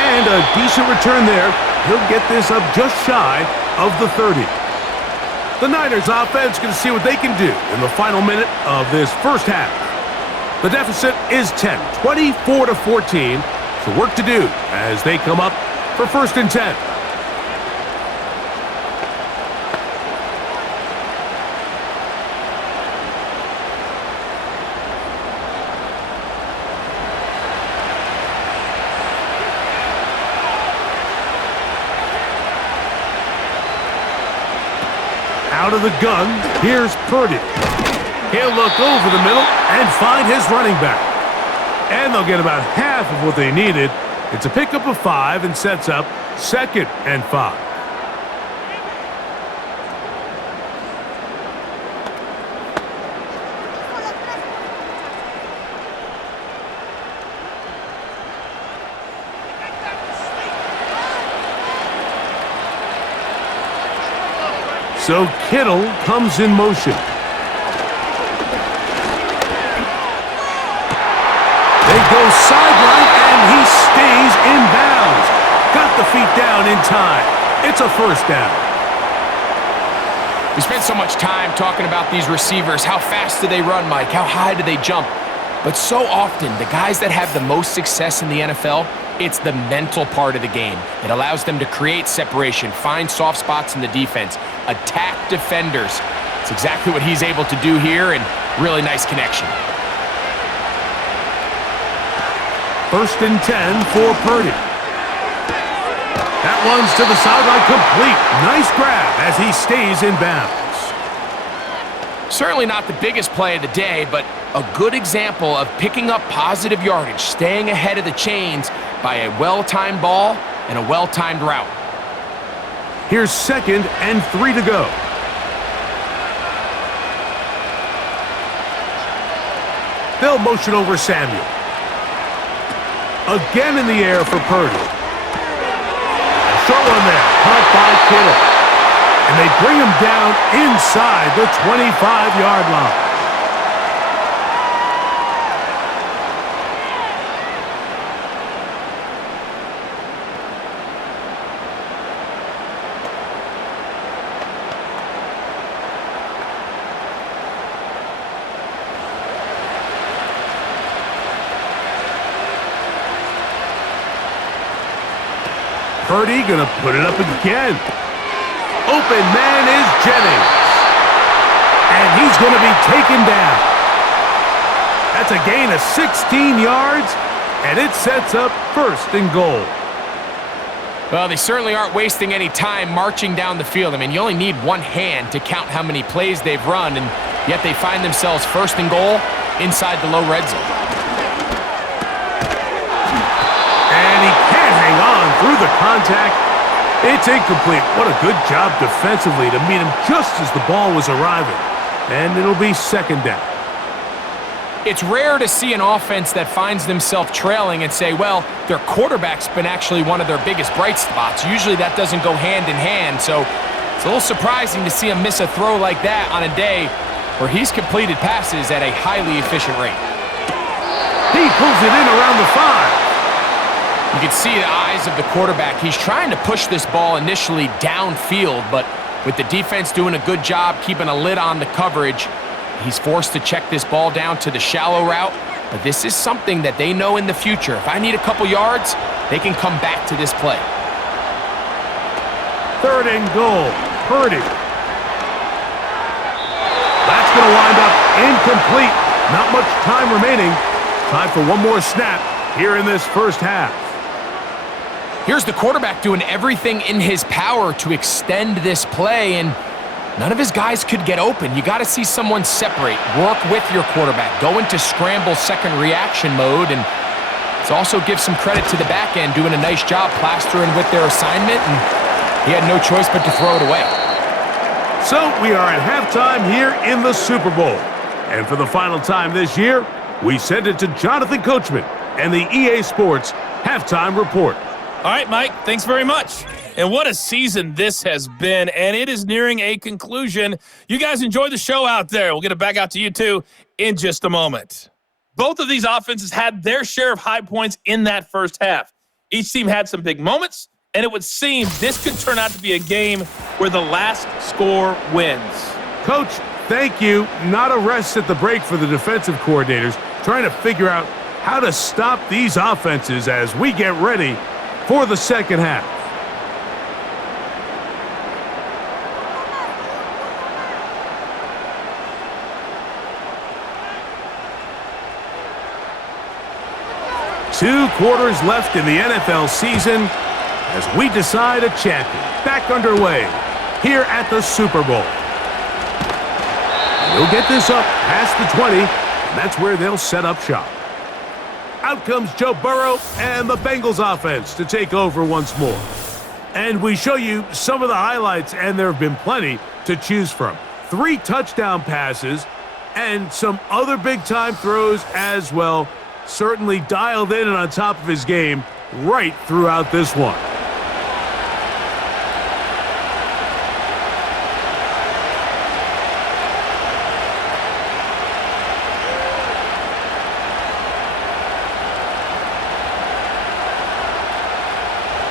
And a decent return there. He'll get this up just shy of the 30. The Niners offense going to see what they can do in the final minute of this first half. The deficit is 10, 24-14. So work to do as they come up for 1st and 10. Out of the gun, here's Purdy. He'll look over the middle and find his running back. And they'll get about half of what they needed. It's a pickup of 5 and sets up 2nd and 5. So Kittle comes in motion. They go sideline, and he stays in bounds. Got the feet down in time. It's a 1st down. We spent so much time talking about these receivers. How fast do they run, Mike? How high do they jump? But so often, the guys that have the most success in the NFL, it's the mental part of the game. It allows them to create separation, find soft spots in the defense, attack defenders. It's exactly what he's able to do here, and really nice connection. 1st and 10 for Purdy. That one's to the sideline, complete. Nice grab as he stays in bounds. Certainly not the biggest play of the day, but a good example of picking up positive yardage, staying ahead of the chains by a well-timed ball and a well-timed route. Here's 2nd and 3 to go. They'll motion over Samuel. Again in the air for Purdy. A short one there, caught by Kittle. And they bring him down inside the 25-yard line. Purdy gonna put it up again. Open man is Jennings. And he's gonna be taken down. That's a gain of 16 yards, and it sets up 1st and goal. Well, they certainly aren't wasting any time marching down the field. I mean, you only need one hand to count how many plays they've run, and yet they find themselves 1st and goal inside the low red zone. And he can't hang on through the contact. It's incomplete. What a good job defensively to meet him just as the ball was arriving. And it'll be 2nd down. It's rare to see an offense that finds themselves trailing and say, well, their quarterback's been actually one of their biggest bright spots. Usually that doesn't go hand in hand, so it's a little surprising to see him miss a throw like that on a day where he's completed passes at a highly efficient rate. He pulls it in around the 5. You can see the eyes of the quarterback. He's trying to push this ball initially downfield, but with the defense doing a good job keeping a lid on the coverage, he's forced to check this ball down to the shallow route, but this is something that they know in the future. If I need a couple yards, they can come back to this play. 3rd and goal. Purdy. That's going to wind up incomplete. Not much time remaining. Time for one more snap here in this 1st half. Here's the quarterback doing everything in his power to extend this play, and none of his guys could get open. You got to see someone separate, work with your quarterback, go into scramble second reaction mode, and it also gives some credit to the back end doing a nice job plastering with their assignment, and he had no choice but to throw it away. So we are at halftime here in the Super Bowl. And for the final time this year, we send it to Jonathan Coachman and the EA Sports Halftime Report. All right, Mike, thanks very much. And what a season this has been, and it is nearing a conclusion. You guys enjoy the show out there. We'll get it back out to you, too, in just a moment. Both of these offenses had their share of high points in that 1st half. Each team had some big moments, and it would seem this could turn out to be a game where the last score wins. Coach, thank you. Not a rest at the break for the defensive coordinators, trying to figure out how to stop these offenses as we get ready for the 2nd half. Two quarters left in the NFL season as we decide a champion. Back underway here at the Super Bowl. They'll get this up past the 20, and that's where they'll set up shop. Out comes Joe Burrow and the Bengals offense to take over once more. And we show you some of the highlights, and there have been plenty to choose from. 3 touchdown passes and some other big-time throws as well. Certainly dialed in and on top of his game right throughout this one.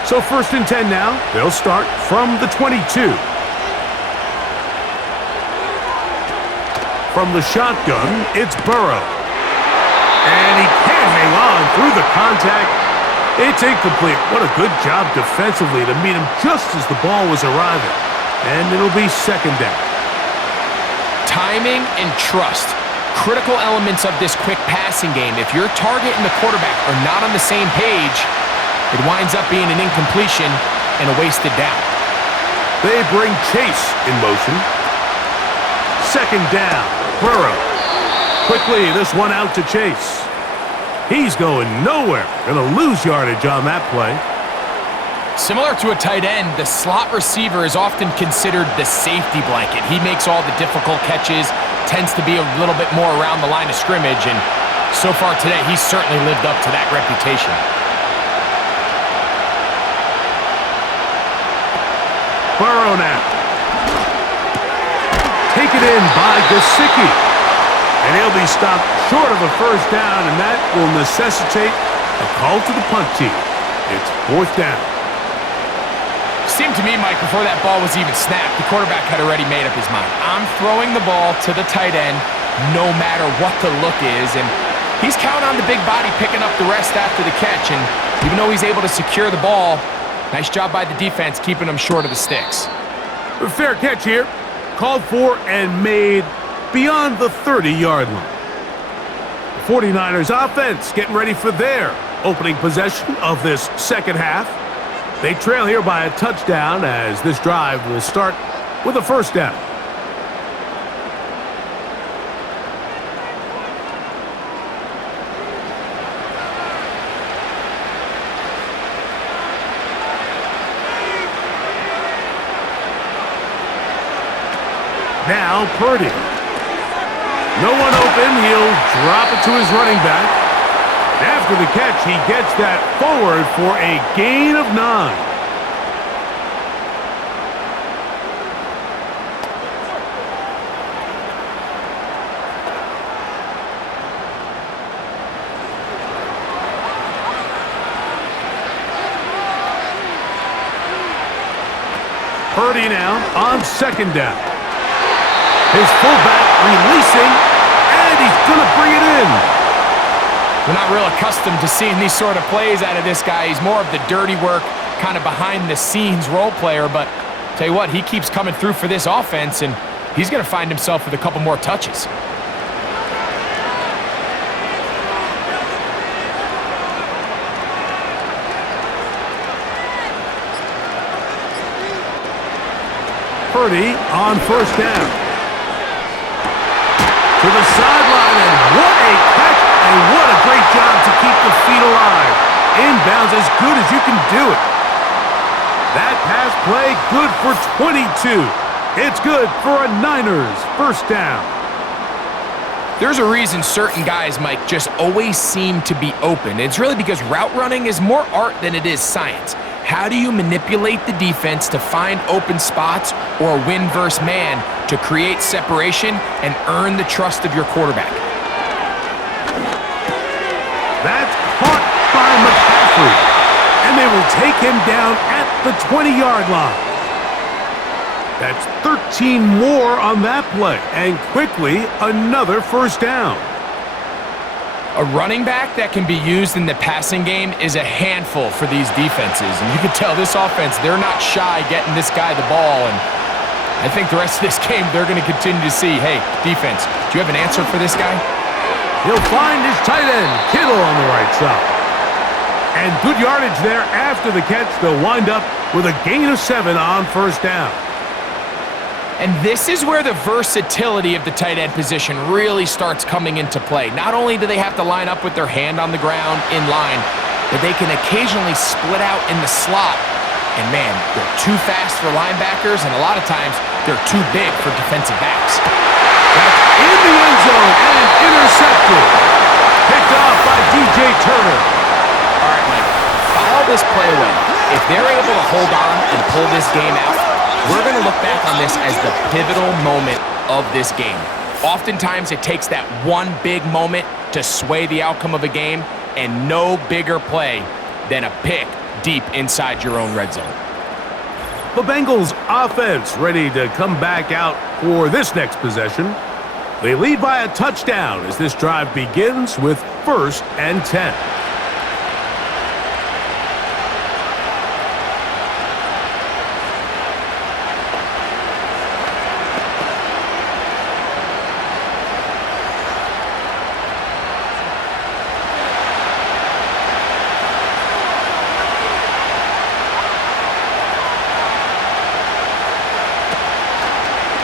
So 1st and 10 now. They'll start from the 22. From the shotgun, it's Burrow. And he can't hang on through the contact. It's incomplete. What a good job defensively to meet him just as the ball was arriving. And it'll be 2nd down. Timing and trust. Critical elements of this quick passing game. If your target and the quarterback are not on the same page, it winds up being an incompletion and a wasted down. They bring Chase in motion. 2nd down. Burrow. Quickly, this one out to Chase. He's going nowhere. Going to lose yardage on that play. Similar to a tight end, the slot receiver is often considered the safety blanket. He makes all the difficult catches, tends to be a little bit more around the line of scrimmage, and so far today, he's certainly lived up to that reputation. Burrow now. Taken in by Gesicki. And he'll be stopped short of a 1st down, and that will necessitate a call to the punt team. It's 4th down. Seemed to me, Mike, before that ball was even snapped, the quarterback had already made up his mind. I'm throwing the ball to the tight end no matter what the look is, and he's counting on the big body picking up the rest after the catch, and even though he's able to secure the ball, Nice job by the defense keeping them short of the sticks. A fair catch here. Called for and made beyond the 30-yard line. The 49ers offense getting ready for their opening possession of this second half. They trail here by a touchdown as this drive will start with a first down. Now Purdy. No one open. He'll drop it to his running back. After the catch, he gets that forward for a gain of 9. Purdy now on second down. His fullback releasing, and he's going to bring it in. We're not real accustomed to seeing these sort of plays out of this guy. He's more of the dirty work, kind of behind-the-scenes role player, but tell you what, he keeps coming through for this offense, and he's going to find himself with a couple more touches. Purdy on first down. To the sideline, and what a catch, and what a great job to keep the feet alive. Inbounds as good as you can do it. That pass play good for 22. It's good for a Niners first down. There's a reason certain guys, Mike, just always seem to be open. It's really because route running is more art than it is science. How do you manipulate the defense to find open spots or win versus man to create separation and earn the trust of your quarterback? That's caught by McCaffrey, and they will take him down at the 20-yard line. That's 13 more on that play, and quickly another first down. A running back that can be used in the passing game is a handful for these defenses. And you can tell this offense, they're not shy getting this guy the ball. And I think the rest of this game, they're going to continue to see, hey, defense, do you have an answer for this guy? He'll find his tight end, Kittle, on the right side. And good yardage there after the catch. They'll wind up with a gain of 7 on first down. And this is where the versatility of the tight end position really starts coming into play. Not only do they have to line up with their hand on the ground in line, but they can occasionally split out in the slot. And man, they're too fast for linebackers, and a lot of times they're too big for defensive backs. That's in the end zone and intercepted. Picked off by DJ Turner. All right, Mike, file this play away. If they're able to hold on and pull this game out, we're going to look back on this as the pivotal moment of this game. Oftentimes, it takes that one big moment to sway the outcome of a game, and no bigger play than a pick deep inside your own red zone. The Bengals offense ready to come back out for this next possession. They lead by a touchdown as this drive begins with 1st and 10.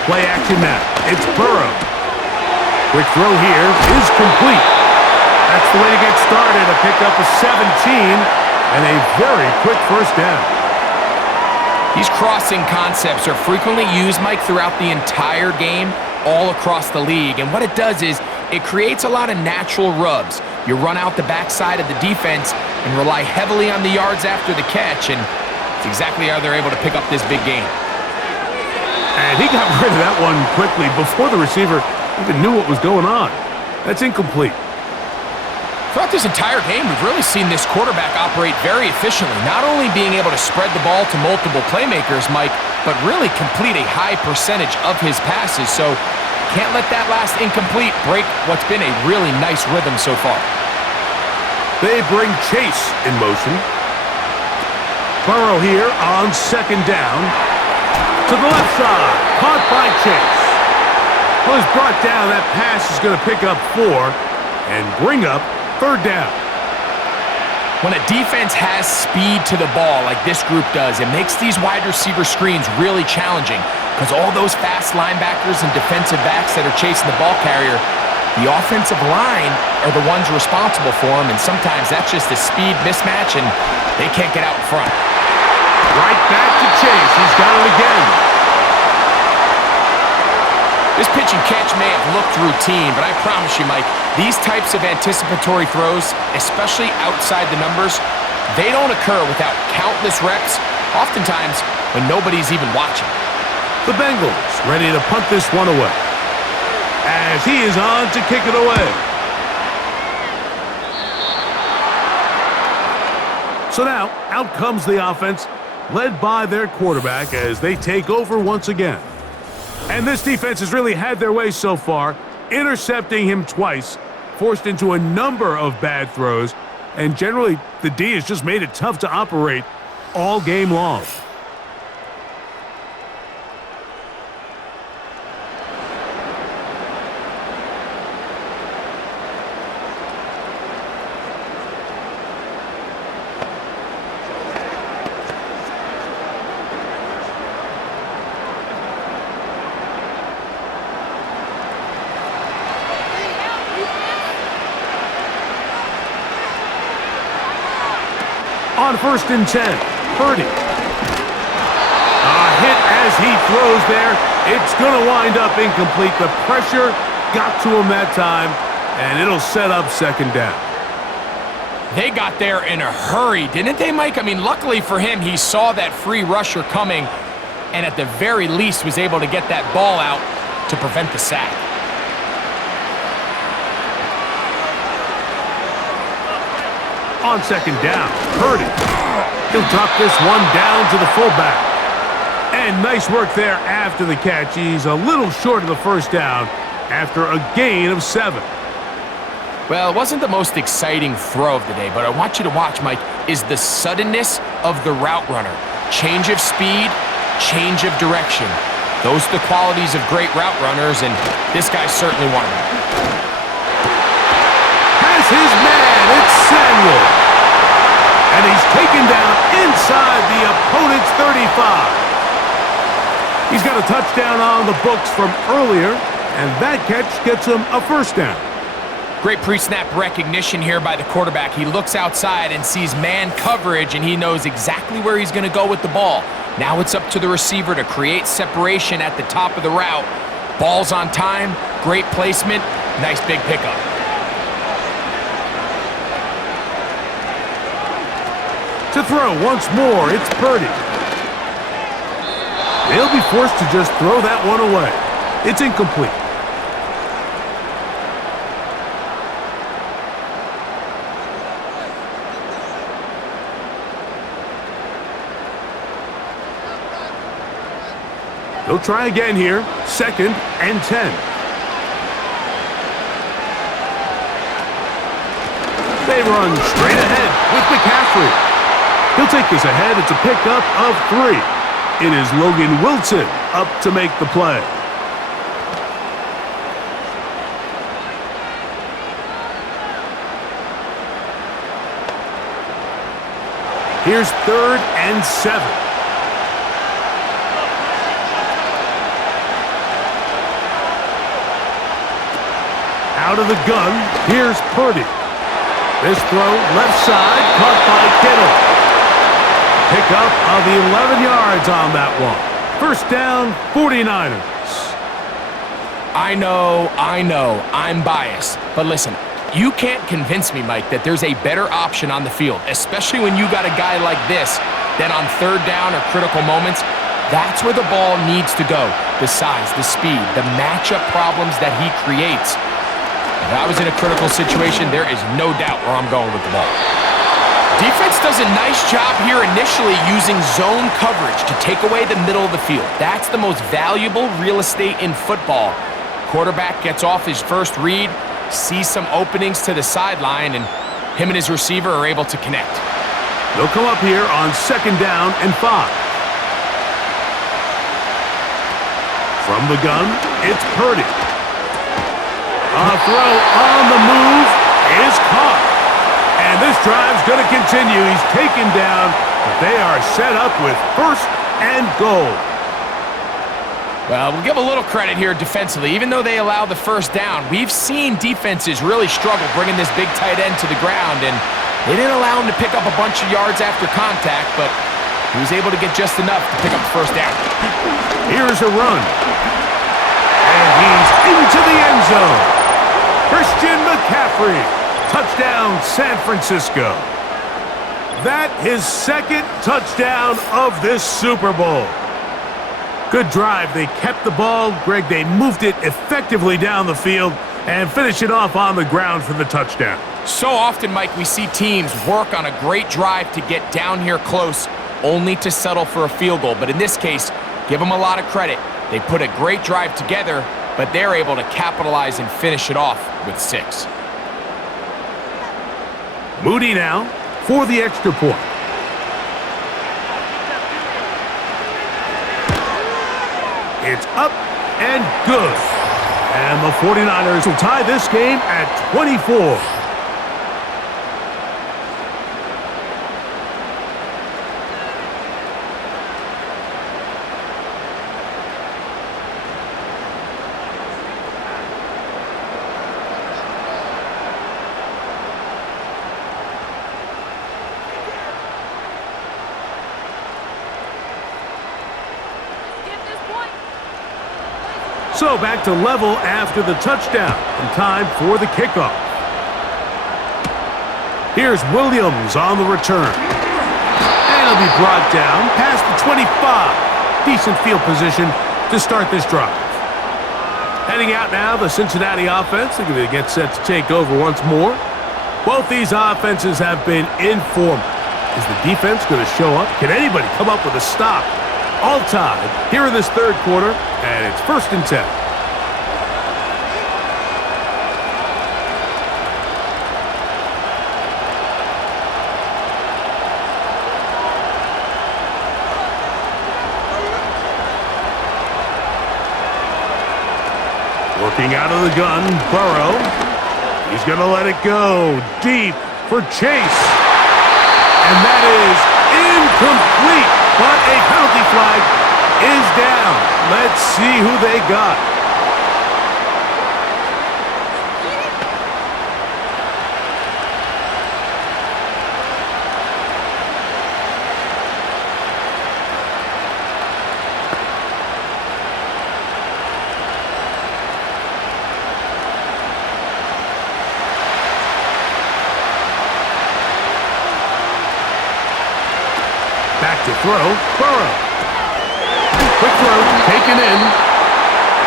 Play action now. It's Burrow. Quick throw here is complete. That's the way to get started. A pickup of 17 and a very quick first down. These crossing concepts are frequently used, Mike, throughout the entire game, all across the league. And what it does is it creates a lot of natural rubs. You run out the backside of the defense and rely heavily on the yards after the catch, and it's exactly how they're able to pick up this big game. And he got rid of that one quickly before the receiver even knew what was going on. That's incomplete. Throughout this entire game, we've really seen this quarterback operate very efficiently, not only being able to spread the ball to multiple playmakers, Mike, but really complete a high percentage of his passes. So can't let that last incomplete break what's been a really nice rhythm so far. They bring Chase in motion. Burrow here on second down. To the left side. Caught by Chase. Was brought down. That pass is going to pick up 4 and bring up third down. When a defense has speed to the ball like this group does, it makes these wide receiver screens really challenging because all those fast linebackers and defensive backs that are chasing the ball carrier, the offensive line are the ones responsible for them, and sometimes that's just a speed mismatch, and they can't get out in front. Right back to Chase. He's got it again. This pitch and catch may have looked routine, but I promise you, Mike, these types of anticipatory throws, especially outside the numbers, they don't occur without countless reps, oftentimes when nobody's even watching. The Bengals ready to punt this one away. As he is on to kick it away. So now, out comes the offense, led by their quarterback as they take over once again. And this defense has really had their way so far, intercepting him twice, forced into a number of bad throws, and generally the D has just made it tough to operate all game long. On 1st and 10, Purdy. A hit as he throws there. It's going to wind up incomplete. The pressure got to him that time, and it'll set up second down. They got there in a hurry, didn't they, Mike? I mean, luckily for him, he saw that free rusher coming, and at the very least was able to get that ball out to prevent the sack. On second down, Purdy. He'll drop this one down to the fullback. And nice work there after the catch. He's a little short of the first down after a gain of 7. Well, it wasn't the most exciting throw of the day, but I want you to watch, Mike, is the suddenness of the route runner. Change of speed, change of direction. Those are the qualities of great route runners, and this guy's certainly one of them. Has his man, it's Samuel. And he's taken down inside the opponent's 35. He's got a touchdown on the books from earlier, and that catch gets him a first down. Great pre-snap recognition here by the quarterback. He looks outside and sees man coverage, and he knows exactly where he's going to go with the ball. Now it's up to the receiver to create separation at the top of the route. Ball's on time, great placement, nice big pickup. To throw once more, it's Purdy. They'll be forced to just throw that one away. It's incomplete. They'll try again here, 2nd and 10. They run straight ahead with McCaffrey. He'll take this ahead. It's a pickup of 3. It is Logan Wilson up to make the play. Here's 3rd and 7. Out of the gun, here's Purdy. This throw, left side, caught by Kittle. Pickup of 11 yards on that one. First down, 49ers. I know, I'm biased. But listen, you can't convince me, Mike, that there's a better option on the field, especially when you got a guy like this, that on 3rd down or critical moments, that's where the ball needs to go. The size, the speed, the matchup problems that he creates. If I was in a critical situation, there is no doubt where I'm going with the ball. Defense does a nice job here initially using zone coverage to take away the middle of the field. That's the most valuable real estate in football. Quarterback gets off his first read, sees some openings to the sideline, and him and his receiver are able to connect. They'll come up here on 2nd down and 5. From the gun, it's Purdy. A throw on the move is caught. And this drive's going to continue. He's taken down, but they are set up with 1st and goal. Well, we'll give a little credit here defensively. Even though they allowed the 1st down, we've seen defenses really struggle bringing this big tight end to the ground, and they didn't allow him to pick up a bunch of yards after contact, but he was able to get just enough to pick up the 1st down. Here's a run. And he's into the end zone. Christian McCaffrey. Touchdown, San Francisco. That his 2nd touchdown of this Super Bowl. Good drive. They kept the ball. Greg, they moved it effectively down the field and finished it off on the ground for the touchdown. So often, Mike, we see teams work on a great drive to get down here close, only to settle for a field goal. But in this case, give them a lot of credit. They put a great drive together, but they're able to capitalize and finish it off with 6. Moody now for the extra point. It's up and good. And the 49ers will tie this game at 24. So back to level after the touchdown, and time for the kickoff. Here's Williams on the return. And he'll be brought down past the 25. Decent field position to start this drive. Heading out now, the Cincinnati offense. They're going to get set to take over once more. Both these offenses have been in form. Is the defense going to show up? Can anybody come up with a stop? All tied here in this 3rd quarter, and it's 1st and 10. Working out of the gun, Burrow. He's going to let it go deep for Chase. And that is incomplete. But a penalty flag is down. Let's see who they got. Back to throw, Burrow. Quick throw, taken in.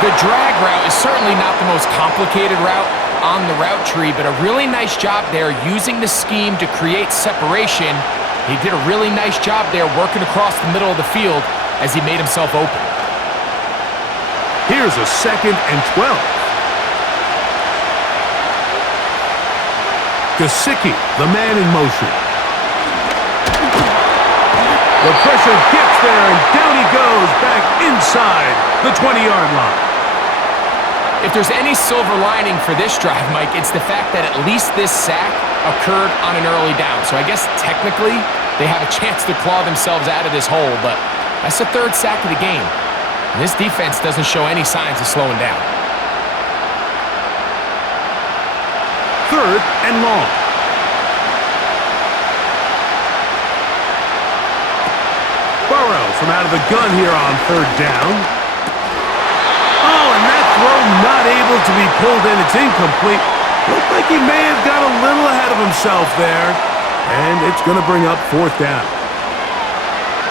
The drag route is certainly not the most complicated route on the route tree, but a really nice job there using the scheme to create separation. He did a really nice job there working across the middle of the field as he made himself open. Here's a 2nd and 12. Gesicki, the man in motion. The pressure gets there, and down he goes back inside the 20-yard line. If there's any silver lining for this drive, Mike, it's the fact that at least this sack occurred on an early down. So I guess technically they have a chance to claw themselves out of this hole, but that's the 3rd sack of the game. And this defense doesn't show any signs of slowing down. 3rd and long. Burrow from out of the gun here on 3rd down. Oh, and that throw not able to be pulled in. It's incomplete. Looked like he may have got a little ahead of himself there. And it's going to bring up 4th down.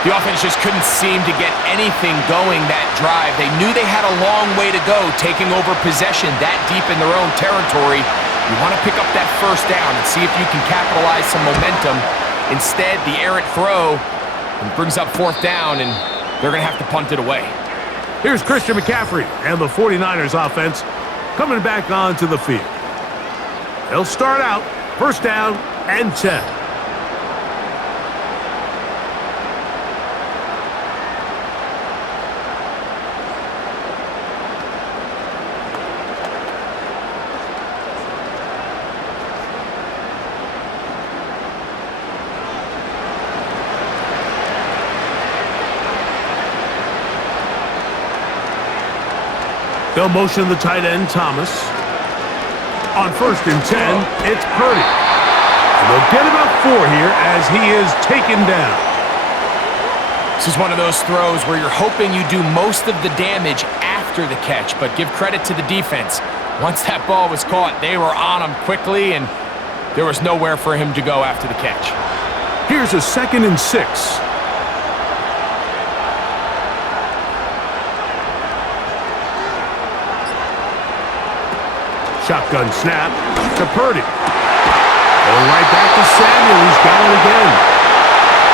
The offense just couldn't seem to get anything going that drive. They knew they had a long way to go taking over possession that deep in their own territory. You want to pick up that 1st down and see if you can capitalize some momentum. Instead, the errant throw brings up 4th down, and they're going to have to punt it away. Here's Christian McCaffrey and the 49ers offense coming back onto the field. They'll start out 1st down and 10. They'll motion the tight end, Thomas. On 1st and 10, it's Purdy. And they'll get about 4 here as he is taken down. This is one of those throws where you're hoping you do most of the damage after the catch, but give credit to the defense. Once that ball was caught, they were on him quickly, and there was nowhere for him to go after the catch. Here's a 2nd and 6. Shotgun snap to Purdy. Going right back to Samuel. He's got it again.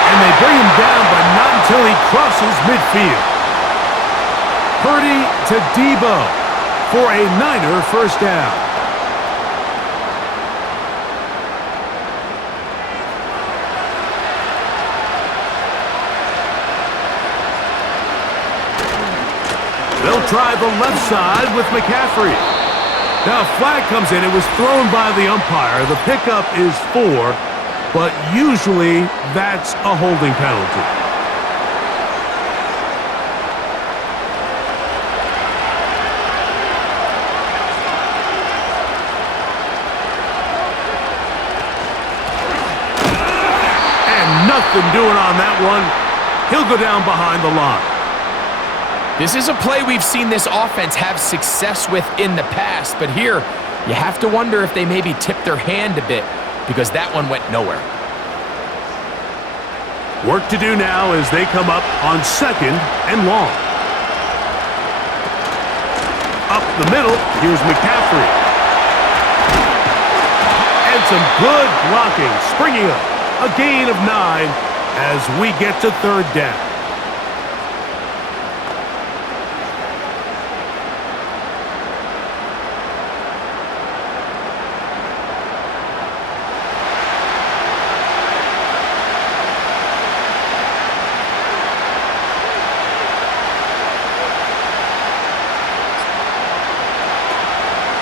And they bring him down, but not until he crosses midfield. Purdy to Debo for a Niner first down. They'll try the left side with McCaffrey. Now, a flag comes in. It was thrown by the umpire. The pickup is 4, but usually that's a holding penalty. And nothing doing on that one. He'll go down behind the line. This is a play we've seen this offense have success with in the past, but here you have to wonder if they maybe tipped their hand a bit because that one went nowhere. Work to do now as they come up on 2nd and long. Up the middle, here's McCaffrey. And some good blocking, springing up. A gain of 9 as we get to 3rd down.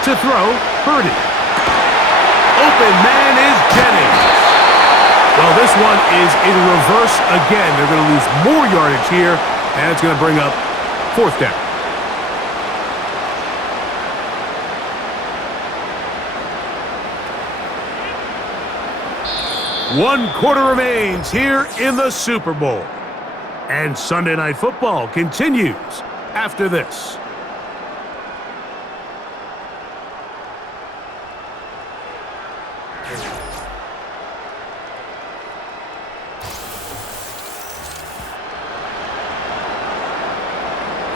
To throw, Purdy. Open man is Jennings. Well, this one is in reverse again. They're going to lose more yardage here, and it's going to bring up 4th down. One quarter remains here in the Super Bowl. And Sunday Night Football continues after this.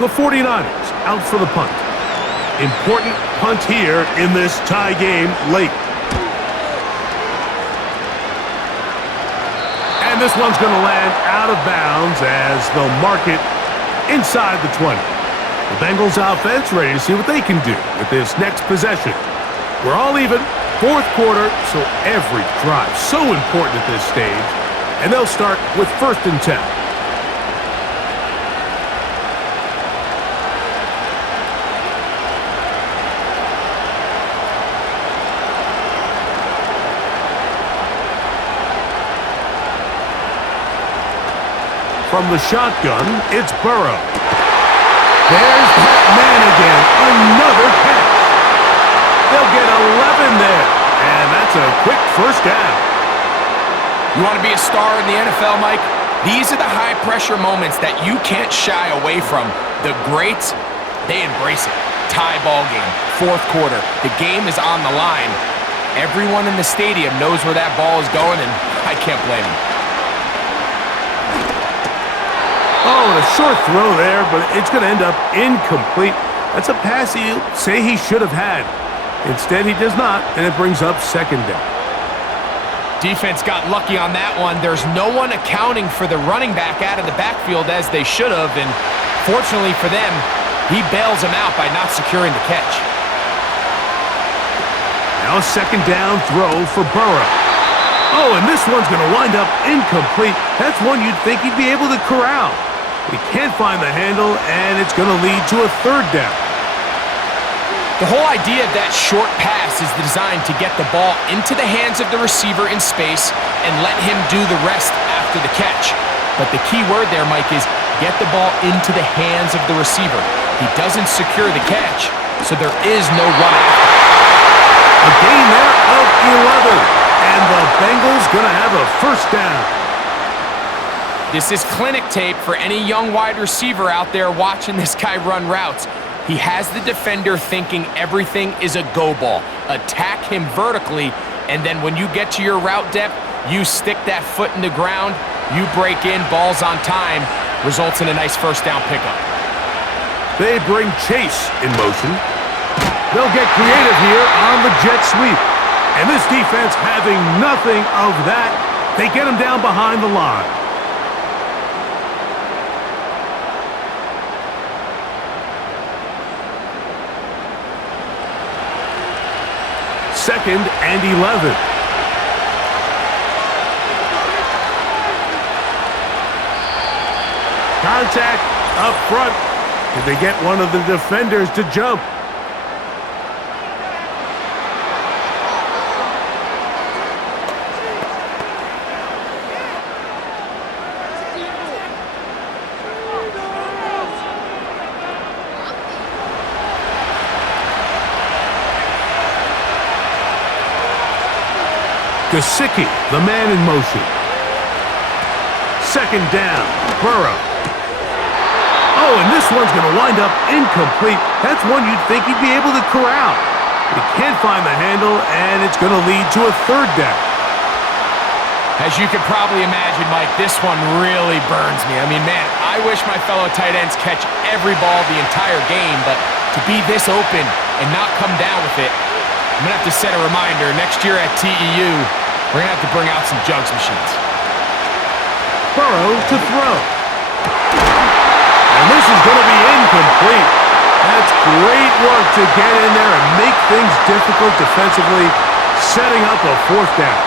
The 49ers out for the punt. Important punt here in this tie game late. And this one's going to land out of bounds as they'll mark it inside the 20. The Bengals offense ready to see what they can do with this next possession. We're all even, 4th quarter, so every drive so important at this stage. And they'll start with 1st and 10. From the shotgun, it's Burrow. There's that man again. Another catch. They'll get 11 there. And that's a quick first down. You want to be a star in the NFL, Mike? These are the high-pressure moments that you can't shy away from. The greats, they embrace it. Tie ball game, 4th quarter. The game is on the line. Everyone in the stadium knows where that ball is going, and I can't blame them. Oh, and a short throw there, but it's going to end up incomplete. That's a pass you say he should have had. Instead, he does not, and it brings up 2nd down. Defense got lucky on that one. There's no one accounting for the running back out of the backfield as they should have, and fortunately for them, he bails him out by not securing the catch. Now a 2nd down throw for Burrow. Oh, and this one's going to wind up incomplete. That's one you'd think he'd be able to corral. He can't find the handle, and it's going to lead to a 3rd down. The whole idea of that short pass is designed to get the ball into the hands of the receiver in space and let him do the rest after the catch. But the key word there, Mike, is get the ball into the hands of the receiver. He doesn't secure the catch, so there is no run after. A gain there of 11. And the Bengals going to have a first down. This is clinic tape for any young wide receiver out there watching this guy run routes. He has the defender thinking everything is a go ball. Attack him vertically, and then when you get to your route depth, you stick that foot in the ground, you break in, balls on time, results in a nice first down pickup. They bring Chase in motion. They'll get creative here on the jet sweep. And this defense having nothing of that, they get him down behind the line. Second and 11. Contact up front. Did they get one of the defenders to jump? Gesicki, the man in motion. Second down, Burrow. Oh, and this one's going to wind up incomplete. That's one you'd think he'd be able to corral. But he can't find the handle, and it's going to lead to a third down. As you could probably imagine, Mike, this one really burns me. I mean, man, I wish my fellow tight ends catch every ball the entire game, but to be this open and not come down with it, I'm going to have to set a reminder. Next year at TEU, we're going to have to bring out some jugs machines. Burrow to throw. And this is going to be incomplete. That's great work to get in there and make things difficult defensively, setting up a fourth down.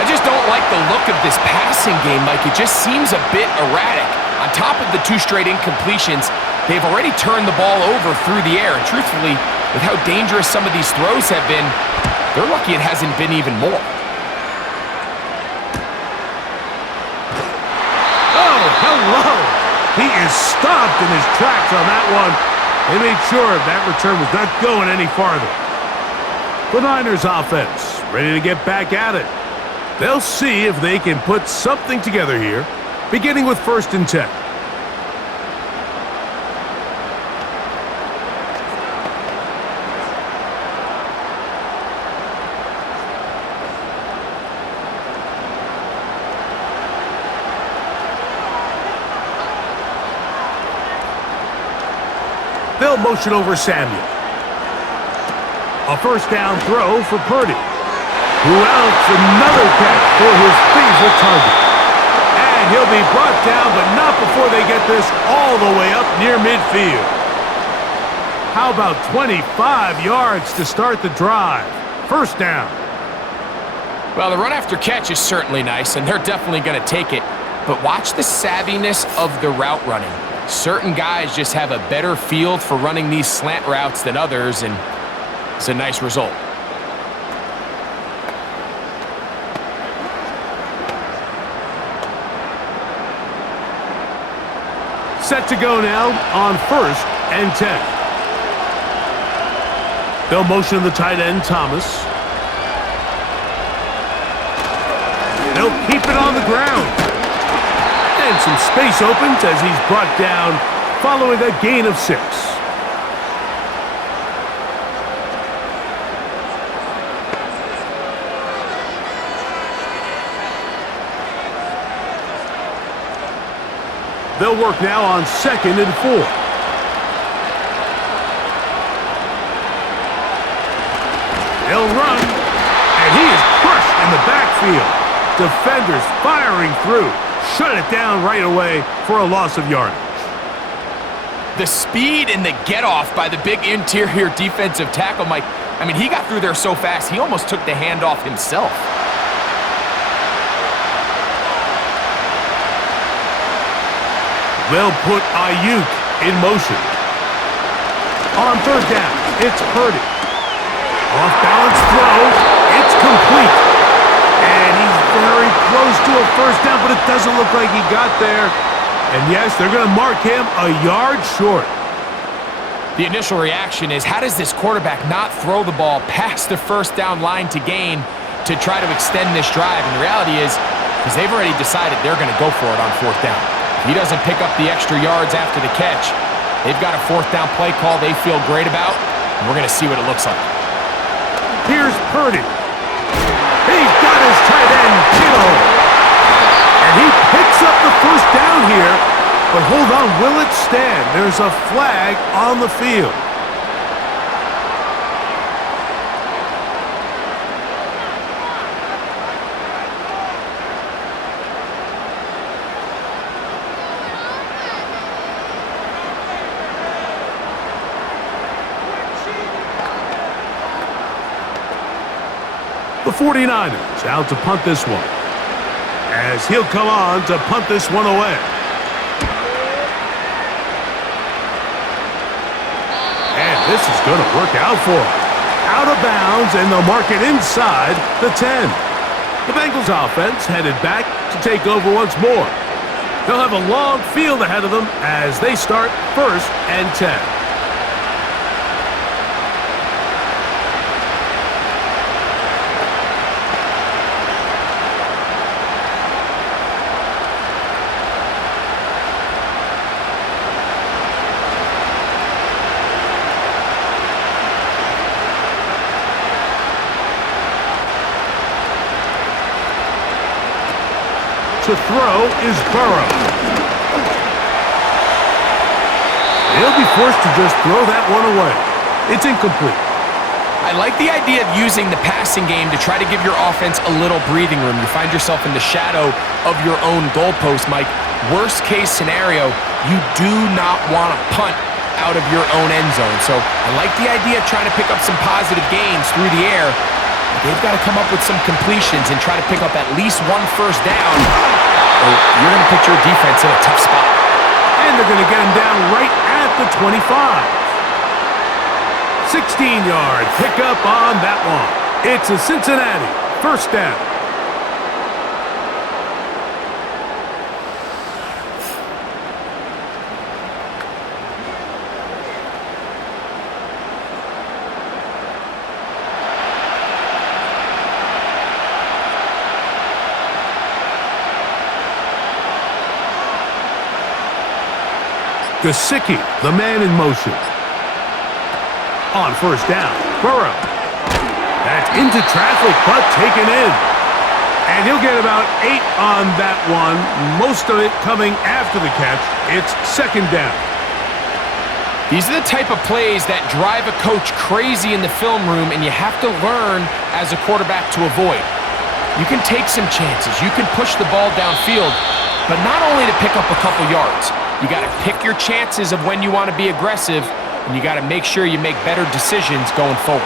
I just don't like the look of this passing game, Mike. It just seems a bit erratic. On top of the 2 straight incompletions, they've already turned the ball over through the air. And truthfully, with how dangerous some of these throws have been, they're lucky it hasn't been even more. Oh, hello! He is stopped in his tracks on that one. They made sure that return was not going any farther. The Niners offense ready to get back at it. They'll see if they can put something together here, beginning with 1st and 10. They'll motion over Samuel. A first down throw for Purdy, who outs another catch for his favorite target. And he'll be brought down, but not before they get this all the way up near midfield. How about 25 yards to start the drive? First down. Well, the run after catch is certainly nice, and they're definitely going to take it. But watch the savviness of the route running. Certain guys just have a better field for running these slant routes than others, and it's a nice result. Set to go now on 1st and 10. They'll motion the tight end, Thomas. They'll keep it on the ground. And some space opens as he's brought down following a gain of 6. They'll work now on 2nd and 4. They'll run, and he is crushed in the backfield. Defenders firing through. Shut it down right away for a loss of yardage. The speed and the get-off by the big interior defensive tackle, Mike. I mean, he got through there so fast, he almost took the handoff himself. They'll put Ayuk in motion. On 3rd down, it's Purdy. Off-balance throw. It's complete. And he's very close to a first down, but it doesn't look like he got there. And yes, they're going to mark him a yard short. The initial reaction is, how does this quarterback not throw the ball past the first down line to gain to try to extend this drive? And the reality is, because they've already decided they're going to go for it on fourth down. If he doesn't pick up the extra yards after the catch, they've got a fourth down play call they feel great about, and we're going to see what it looks like. Here's Purdy. He's got his tight end, Kittle. And he picks up the first down here. But hold on, will it stand? There's a flag on the field. The 49ers out to punt this one, as he'll come on to punt this one away. And this is going to work out for him. Out of bounds, and they'll mark it inside the 10. The Bengals offense headed back to take over once more. They'll have a long field ahead of them as they start 1st and 10. To throw is Burrow. He'll be forced to just throw that one away. It's incomplete. I like the idea of using the passing game to try to give your offense a little breathing room. You find yourself in the shadow of your own goalpost, Mike. Worst case scenario, you do not want to punt out of your own end zone. So I like the idea of trying to pick up some positive gains through the air. They've got to come up with some completions and try to pick up at least one first down, or you're going to put your defense in a tough spot. And they're going to get him down right at the 25. 16-yard pickup on that one. It's a Cincinnati first down. Gesicki, the man in motion. On first down, Burrow. That's into traffic, but taken in. And he'll get about 8 on that one, most of it coming after the catch. It's 2nd down. These are the type of plays that drive a coach crazy in the film room, and you have to learn as a quarterback to avoid. You can take some chances. You can push the ball downfield, but not only to pick up a couple yards. You got to pick your chances of when you want to be aggressive, and you got to make sure you make better decisions going forward.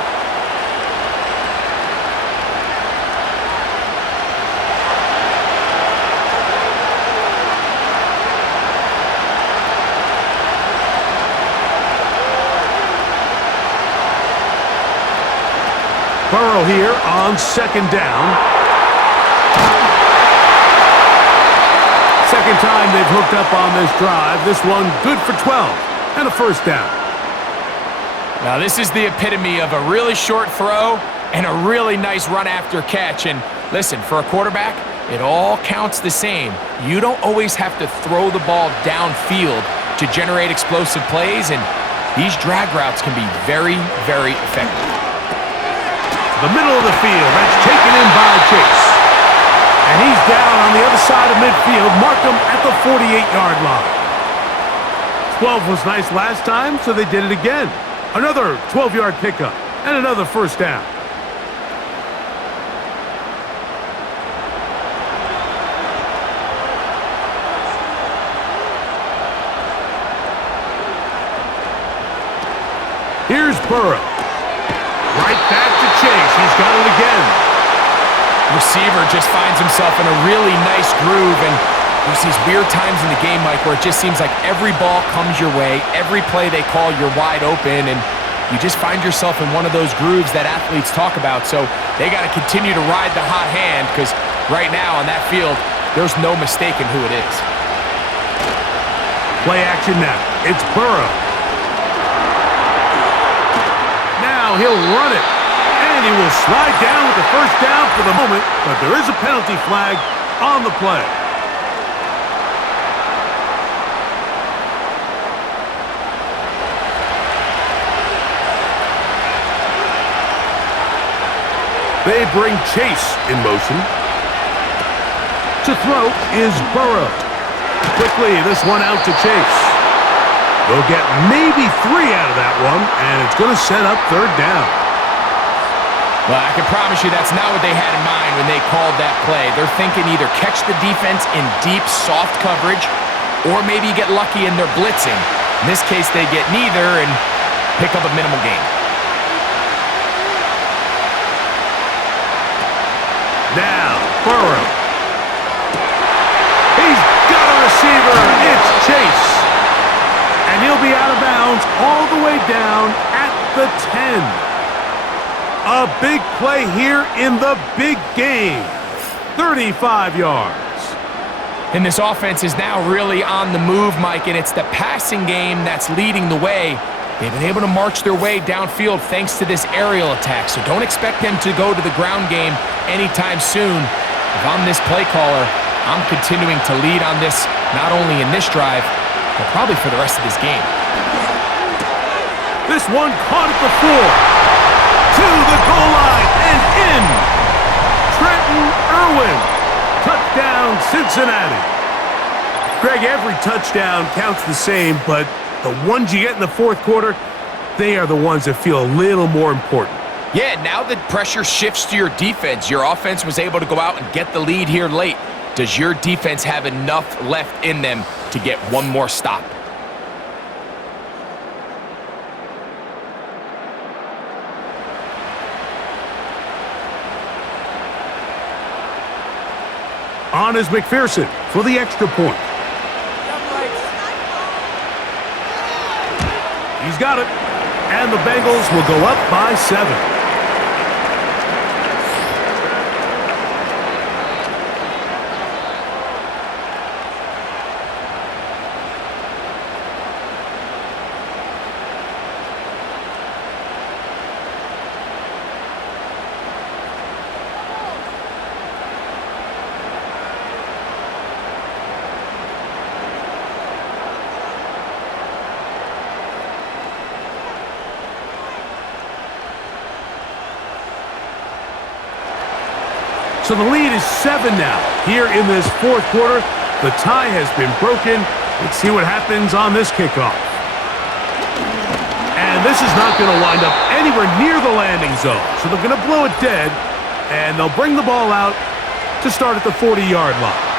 Burrow here on 2nd down. Second time they've hooked up on this drive. This one good for 12 and a first down. Now this is the epitome of a really short throw and a really nice run after catch. And listen, for a quarterback, it all counts the same. You don't always have to throw the ball downfield to generate explosive plays, and these drag routes can be very, very effective. The middle of the field, that's taken in by Chase. And he's down on the other side of midfield. Mark him at the 48-yard line. 12 was nice last time, so they did it again. Another 12-yard pickup and another first down. Here's Burrow. Right back to Chase. He's got it again. Receiver just finds himself in a really nice groove, and there's these weird times in the game, Mike, where it just seems like every ball comes your way, every play they call, you're wide open, and you just find yourself in one of those grooves that athletes talk about. So they got to continue to ride the hot hand, because right now on that field, there's no mistaking who it is. Play action now. It's Burrow. Now he'll run it. And he will slide down with the first down for the moment, but there is a penalty flag on the play. They bring Chase in motion. To throw is Burrow. Quickly, this one out to Chase. They'll get maybe 3 out of that one, and it's going to set up third down. Well, I can promise you that's not what they had in mind when they called that play. They're thinking either catch the defense in deep, soft coverage, or maybe get lucky in their blitzing. In this case, they get neither and pick up a minimal gain. Now, Burrow. He's got a receiver. It's Chase. And he'll be out of bounds all the way down at the 10. A big play here in the big game. 35 yards. And this offense is now really on the move, Mike, and it's the passing game that's leading the way. They've been able to march their way downfield thanks to this aerial attack, so don't expect them to go to the ground game anytime soon. If I'm this play caller, I'm continuing to lead on this, not only in this drive, but probably for the rest of this game. This one caught at the 4. To the goal line and in. Trenton Irwin. Touchdown, Cincinnati. Greg, every touchdown counts the same, but the ones you get in the fourth quarter, they are the ones that feel a little more important. Yeah, now the pressure shifts to your defense. Your offense was able to go out and get the lead here late. Does your defense have enough left in them to get one more stop? On is McPherson for the extra point. He's got it. And the Bengals will go up by 7. So the lead is 7 now. Here in this fourth quarter, the tie has been broken. Let's see what happens on this kickoff. And this is not going to wind up anywhere near the landing zone. So they're going to blow it dead, and they'll bring the ball out to start at the 40-yard line.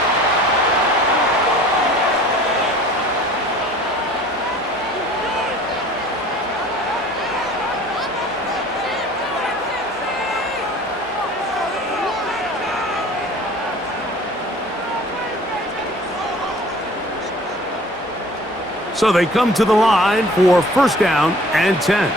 So they come to the line for first down and 10.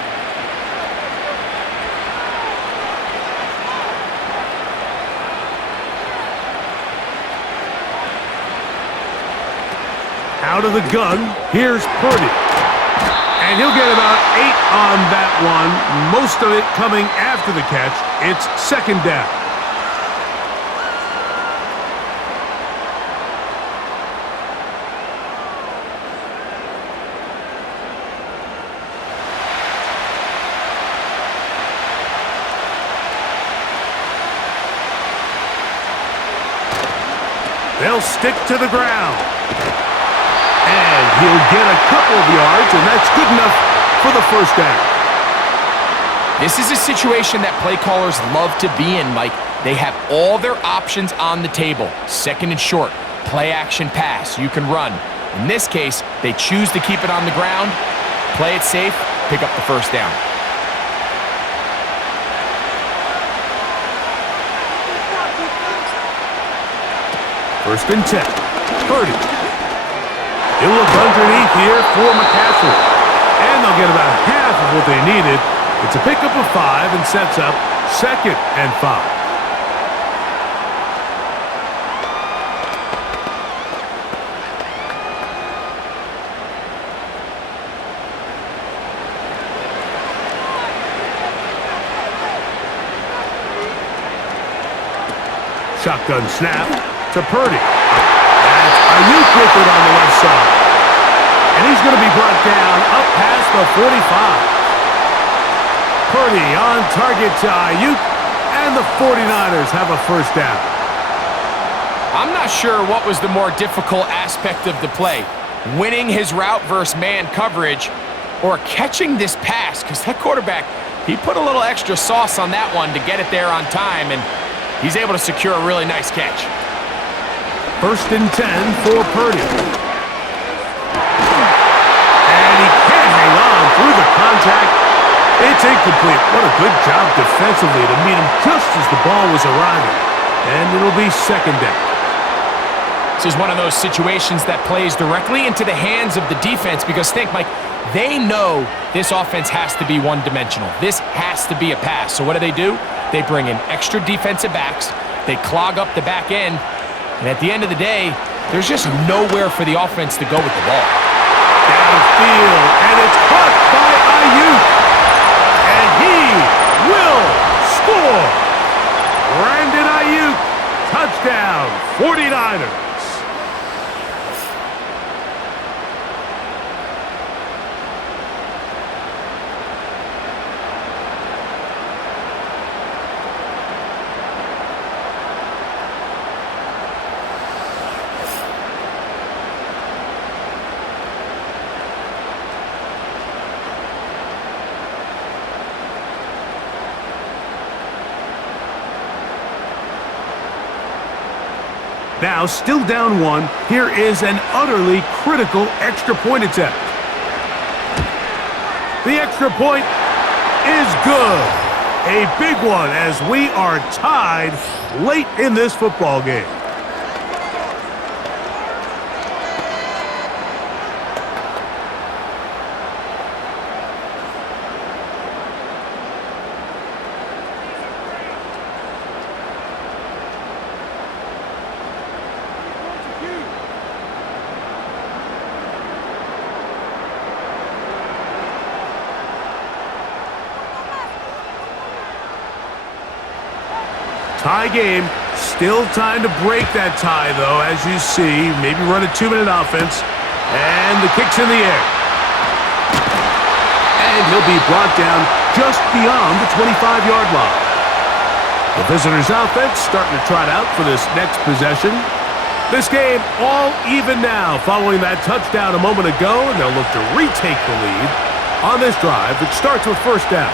Out of the gun, here's Purdy. And he'll get about 8 on that one, most of it coming after the catch. It's second down. They'll stick to the ground. And he'll get a couple of yards, and that's good enough for the first down. This is a situation that play callers love to be in, Mike. They have all their options on the table. Second and short, play action pass, you can run. In this case, they choose to keep it on the ground, play it safe, pick up the first down. First and 10. Purdy. He'll look underneath here for McCaffrey. And they'll get about half of what they needed. It's a pickup of 5 and sets up second and 5. Shotgun snap to Purdy. That's Ayuk with it on the left side. And he's going to be brought down up past the 45. Purdy on target to Ayuk, and the 49ers have a first down. I'm not sure what was the more difficult aspect of the play, winning his route versus man coverage or catching this pass, because that quarterback, he put a little extra sauce on that one to get it there on time, and he's able to secure a really nice catch. 1st and 10 for Purdy. And he can't hang on through the contact. It's incomplete. What a good job defensively to meet him just as the ball was arriving. And it'll be 2nd down. This is one of those situations that plays directly into the hands of the defense because think, Mike, they know this offense has to be one-dimensional. This has to be a pass. So what do? They bring in extra defensive backs. They clog up the back end. And at the end of the day, there's just nowhere for the offense to go with the ball. Downfield, and it's caught by Ayuk. And he will score. Brandon Ayuk, touchdown, 49ers. Now, still down 1, here is an utterly critical extra point attempt. The extra point is good. A big one as we are tied late in this football game. Tie game. Still time to break that tie, though, as you see. Maybe run a 2-minute offense. And the kick's in the air. And he'll be brought down just beyond the 25-yard line. The visitors' offense starting to trot out for this next possession. This game all even now following that touchdown a moment ago, and they'll look to retake the lead on this drive, which starts with 1st down.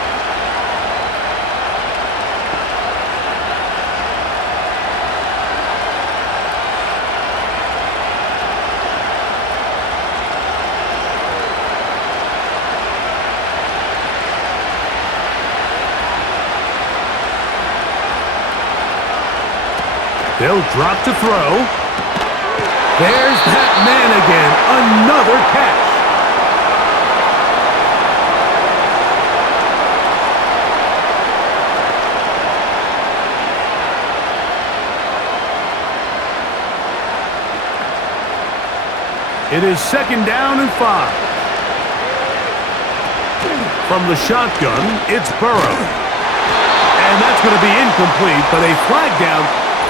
They'll drop to throw. There's that man again. Another catch. It is 2nd down and 5. From the shotgun, it's Burrow. And that's going to be incomplete, but a flag down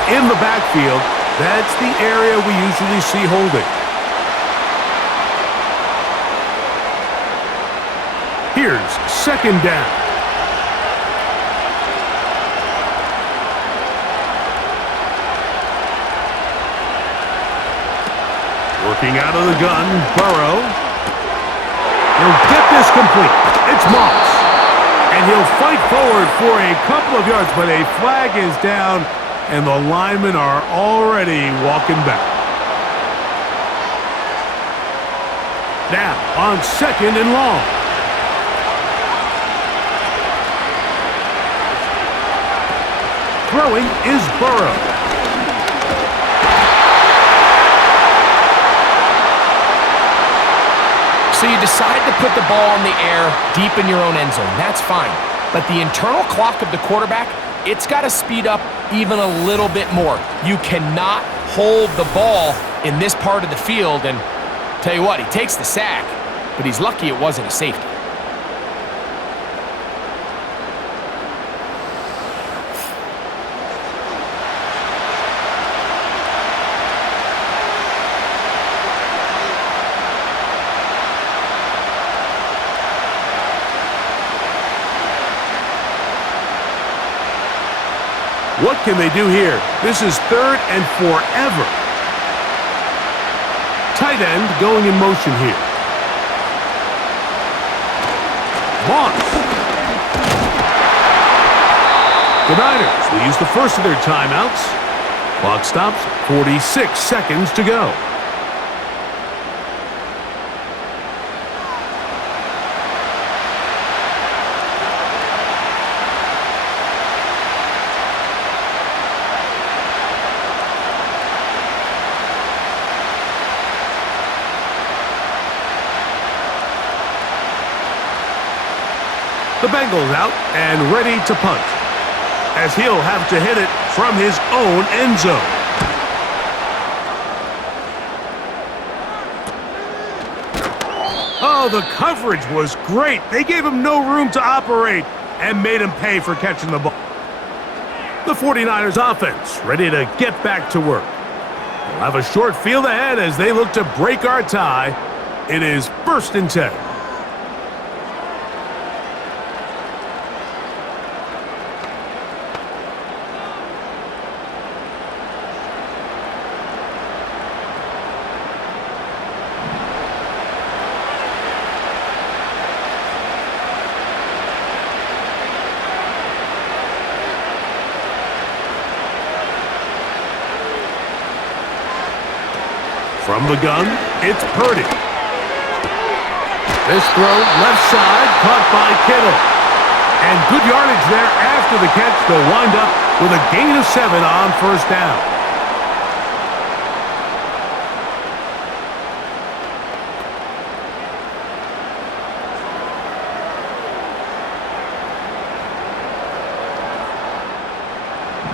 in the backfield. That's the area we usually see holding. Here's 2nd down. Working out of the gun, Burrow. He'll get this complete. It's Moss. And he'll fight forward for a couple of yards, but a flag is down. And the linemen are already walking back. Now, on 2nd and long. Throwing is Burrow. So you decide to put the ball in the air deep in your own end zone. That's fine. But the internal clock of the quarterback, it's got to speed up even a little bit more. You cannot hold the ball in this part of the field. And tell you what, he takes the sack, but he's lucky it wasn't a safety. What can they do here? This is 3rd and forever. Tight end going in motion here. Moss. The Niners will use the first of their timeouts. Clock stops, 46 seconds to go. The Bengals out and ready to punt, as he'll have to hit it from his own end zone. Oh, the coverage was great. They gave him no room to operate and made him pay for catching the ball. The 49ers offense ready to get back to work. They'll have a short field ahead as they look to break our tie. It is 1st and 10. From the gun, it's Purdy. This throw, left side, caught by Kittle. And good yardage there after the catch. They'll wind up with a gain of 7 on 1st down.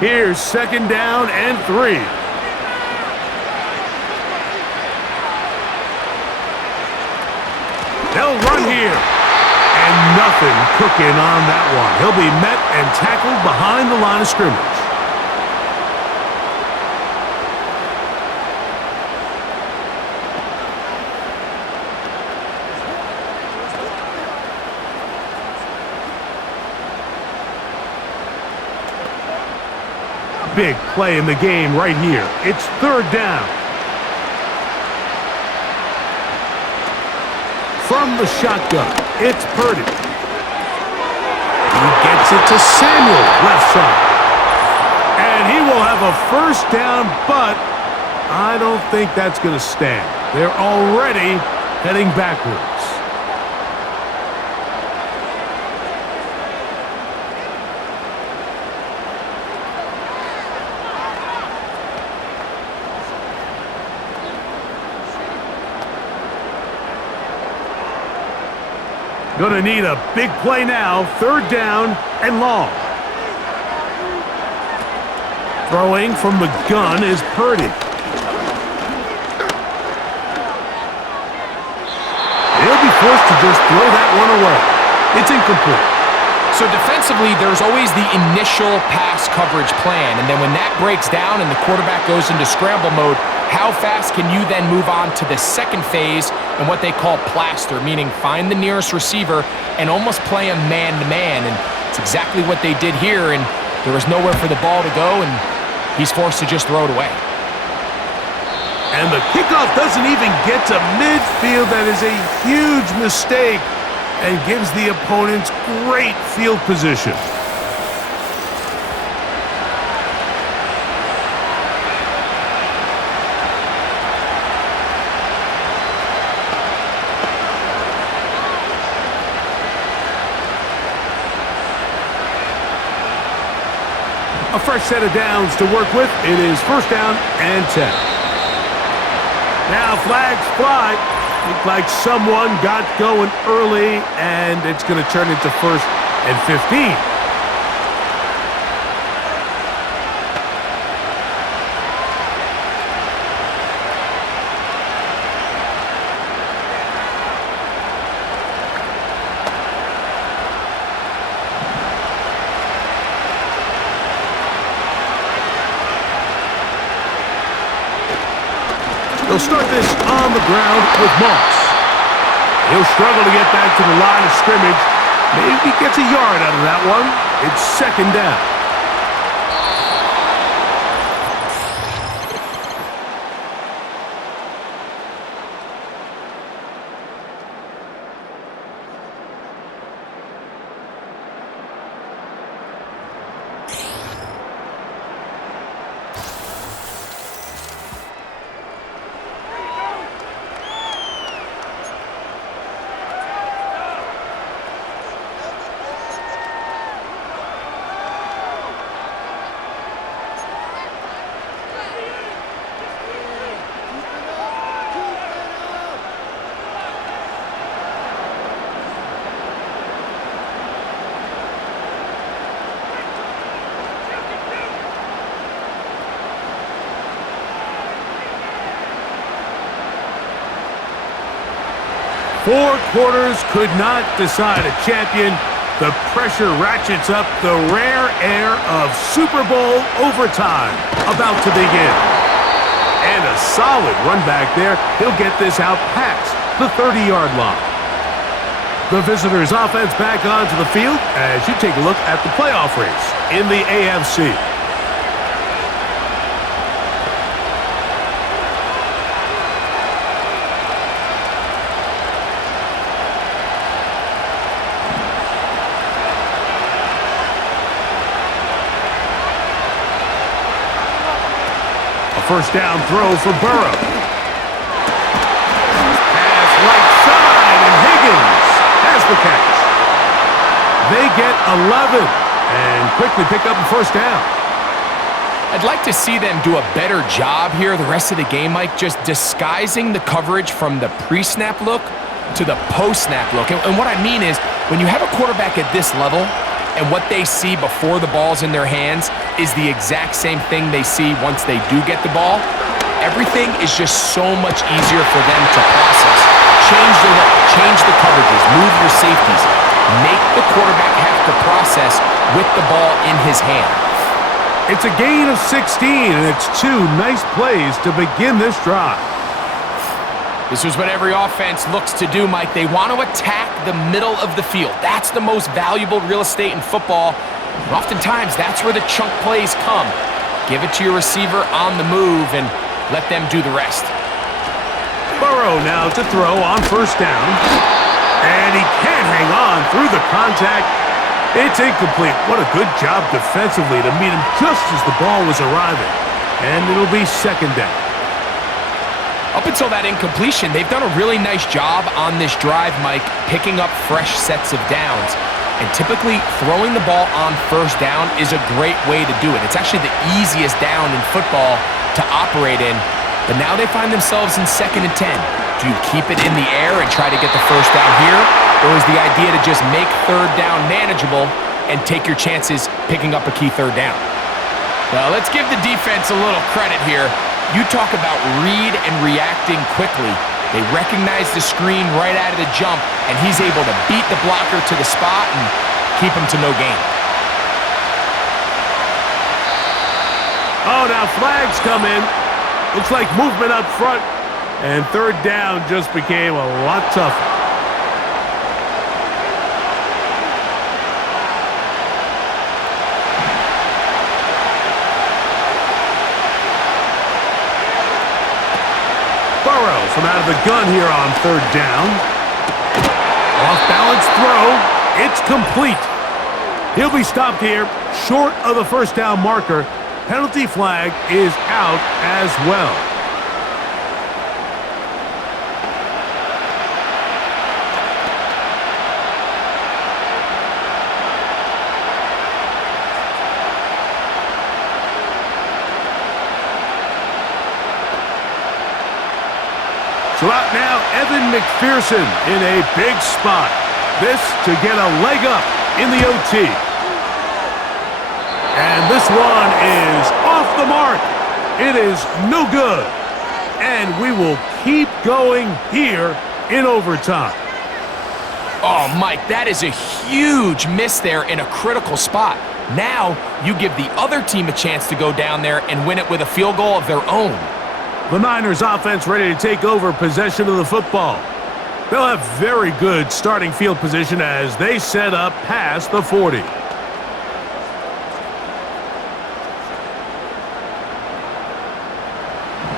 Here's 2nd down and 3. They'll run here. And nothing cooking on that one. He'll be met and tackled behind the line of scrimmage. Big play in the game right here. It's 3rd down. From the shotgun, it's Purdy. He gets it to Samuel, left side. And he will have a 1st down, but I don't think that's going to stand. They're already heading backwards. Going to need a big play now. 3rd down and long. Throwing from the gun is Purdy. He'll be forced to just throw that one away. It's incomplete. So defensively, there's always the initial pass coverage plan, and then when that breaks down and the quarterback goes into scramble mode, how fast can you then move on to the second phase and what they call plaster, meaning find the nearest receiver and almost play him man-to-man, and it's exactly what they did here, and there was nowhere for the ball to go, and he's forced to just throw it away. And the kickoff doesn't even get to midfield. That is a huge mistake and gives the opponents great field position. A fresh set of downs to work with. It is 1st down and 10. Now flags fly. Looked like someone got going early, and it's going to turn into 1st and 15. They'll start this on the ground with Moss. He'll struggle to get back to the line of scrimmage. Maybe he gets a yard out of that one. It's 2nd down. 4 quarters could not decide a champion. The pressure ratchets up, the rare air of Super Bowl overtime about to begin. And a solid run back there. He'll get this out past the 30-yard line. The visitors' offense back onto the field as you take a look at the playoff race in the AFC. First down throw for Burrow. Pass right side, and Higgins has the catch. They get 11 and quickly pick up a first down. I'd like to see them do a better job here the rest of the game, Mike, just disguising the coverage from the pre-snap look to the post-snap look. And what I mean is, when you have a quarterback at this level, and what they see before the ball's in their hands is the exact same thing they see once they do get the ball, everything is just so much easier for them to process. Change the look, change the coverages, move your safeties. Make the quarterback have to process with the ball in his hand. It's a gain of 16, and it's 2 nice plays to begin this drive. This is what every offense looks to do, Mike. They want to attack the middle of the field. That's the most valuable real estate in football. And oftentimes, that's where the chunk plays come. Give it to your receiver on the move and let them do the rest. Burrow now to throw on first down. And he can't hang on through the contact. It's incomplete. What a good job defensively to meet him just as the ball was arriving. And it'll be second down. Up until that incompletion, they've done a really nice job on this drive, Mike, picking up fresh sets of downs. And typically, throwing the ball on first down is a great way to do it. It's actually the easiest down in football to operate in. But now they find themselves in 2nd and 10. Do you keep it in the air and try to get the first down here? Or is the idea to just make third down manageable and take your chances picking up a key third down? Well, let's give the defense a little credit here. You talk about read and reacting quickly. They recognize the screen right out of the jump, and he's able to beat the blocker to the spot and keep him to no gain. Oh, now flags come in. Looks like movement up front, and third down just became a lot tougher. Burrow from out of the gun here on third down. Off-balance throw. It's complete. He'll be stopped here short of the first down marker. Penalty flag is out as well. So out now, Evan McPherson in a big spot. This to get a leg up in the OT. And this one is off the mark. It is no good. And we will keep going here in overtime. Oh, Mike, that is a huge miss there in a critical spot. Now you give the other team a chance to go down there and win it with a field goal of their own. The Niners offense ready to take over possession of the football. They'll have very good starting field position as they set up past the 40.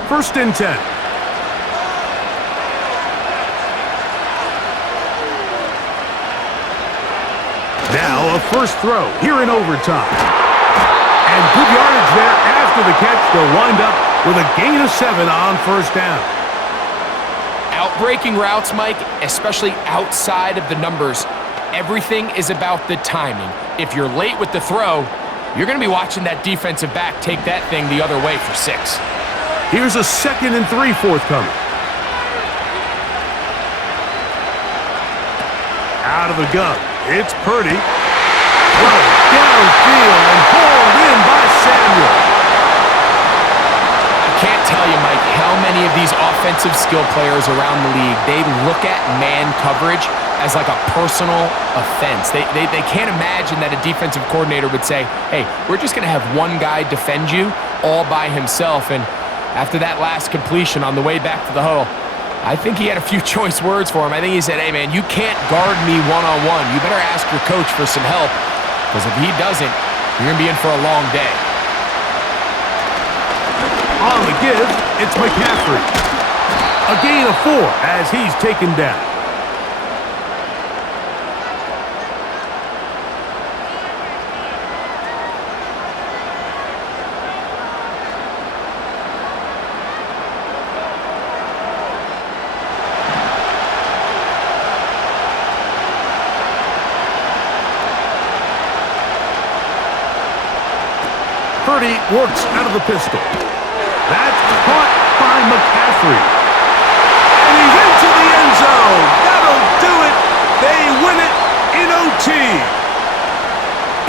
First and 10. Now a first throw here in overtime. And good yardage there after the catch. They'll wind up with a gain of 7 on first down. Outbreaking routes, Mike, especially outside of the numbers, everything is about the timing. If you're late with the throw, you're going to be watching that defensive back take that thing the other way for 6. Here's a 2nd and 3 forthcoming. Out of the gun. It's Purdy. Throw downfield and hauled in by Samuel. Can't tell you, Mike, how many many of these offensive skill players around the league, they look at man coverage as like a personal offense. They can't imagine that a defensive coordinator would say, hey, we're just going to have one guy defend you all by himself. And after that last completion on the way back to the huddle, I think he had a few choice words for him. I think he said, hey, man, you can't guard me one-on-one. You better ask your coach for some help, because if he doesn't, you're going to be in for a long day. On the give, it's McCaffrey. A gain of 4 as he's taken down. Purdy works out of the pistol. That's caught by McCaffrey. And he's into the end zone. That'll do it. They win it in OT.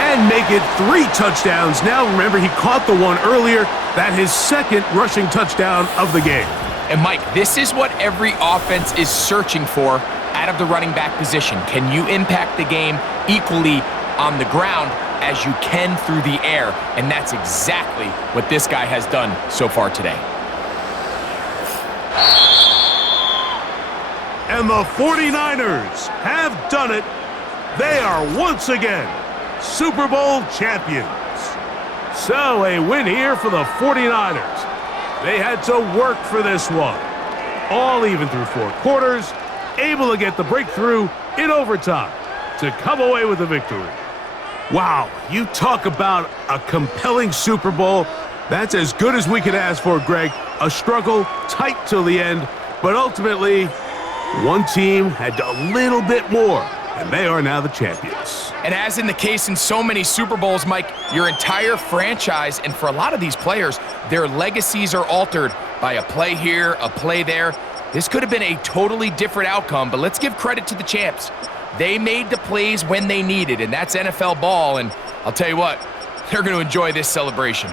And make it 3 touchdowns. Now, remember, he caught the one earlier. That's his second rushing touchdown of the game. And, Mike, this is what every offense is searching for out of the running back position. Can you impact the game equally on the ground as you can through the air? And that's exactly what this guy has done so far today. And the 49ers have done it. They are once again Super Bowl champions. So a win here for the 49ers. They had to work for this one. All even through 4 quarters, able to get the breakthrough in overtime to come away with a victory. Wow, you talk about a compelling Super Bowl. That's as good as we could ask for, Greg. A struggle, tight till the end, but ultimately, one team had a little bit more, and they are now the champions. And as in the case in so many Super Bowls, Mike, your entire franchise, and for a lot of these players, their legacies are altered by a play here, a play there. This could have been a totally different outcome, but let's give credit to the champs. They made the plays when they needed, and that's NFL ball, and I'll tell you what, they're going to enjoy this celebration.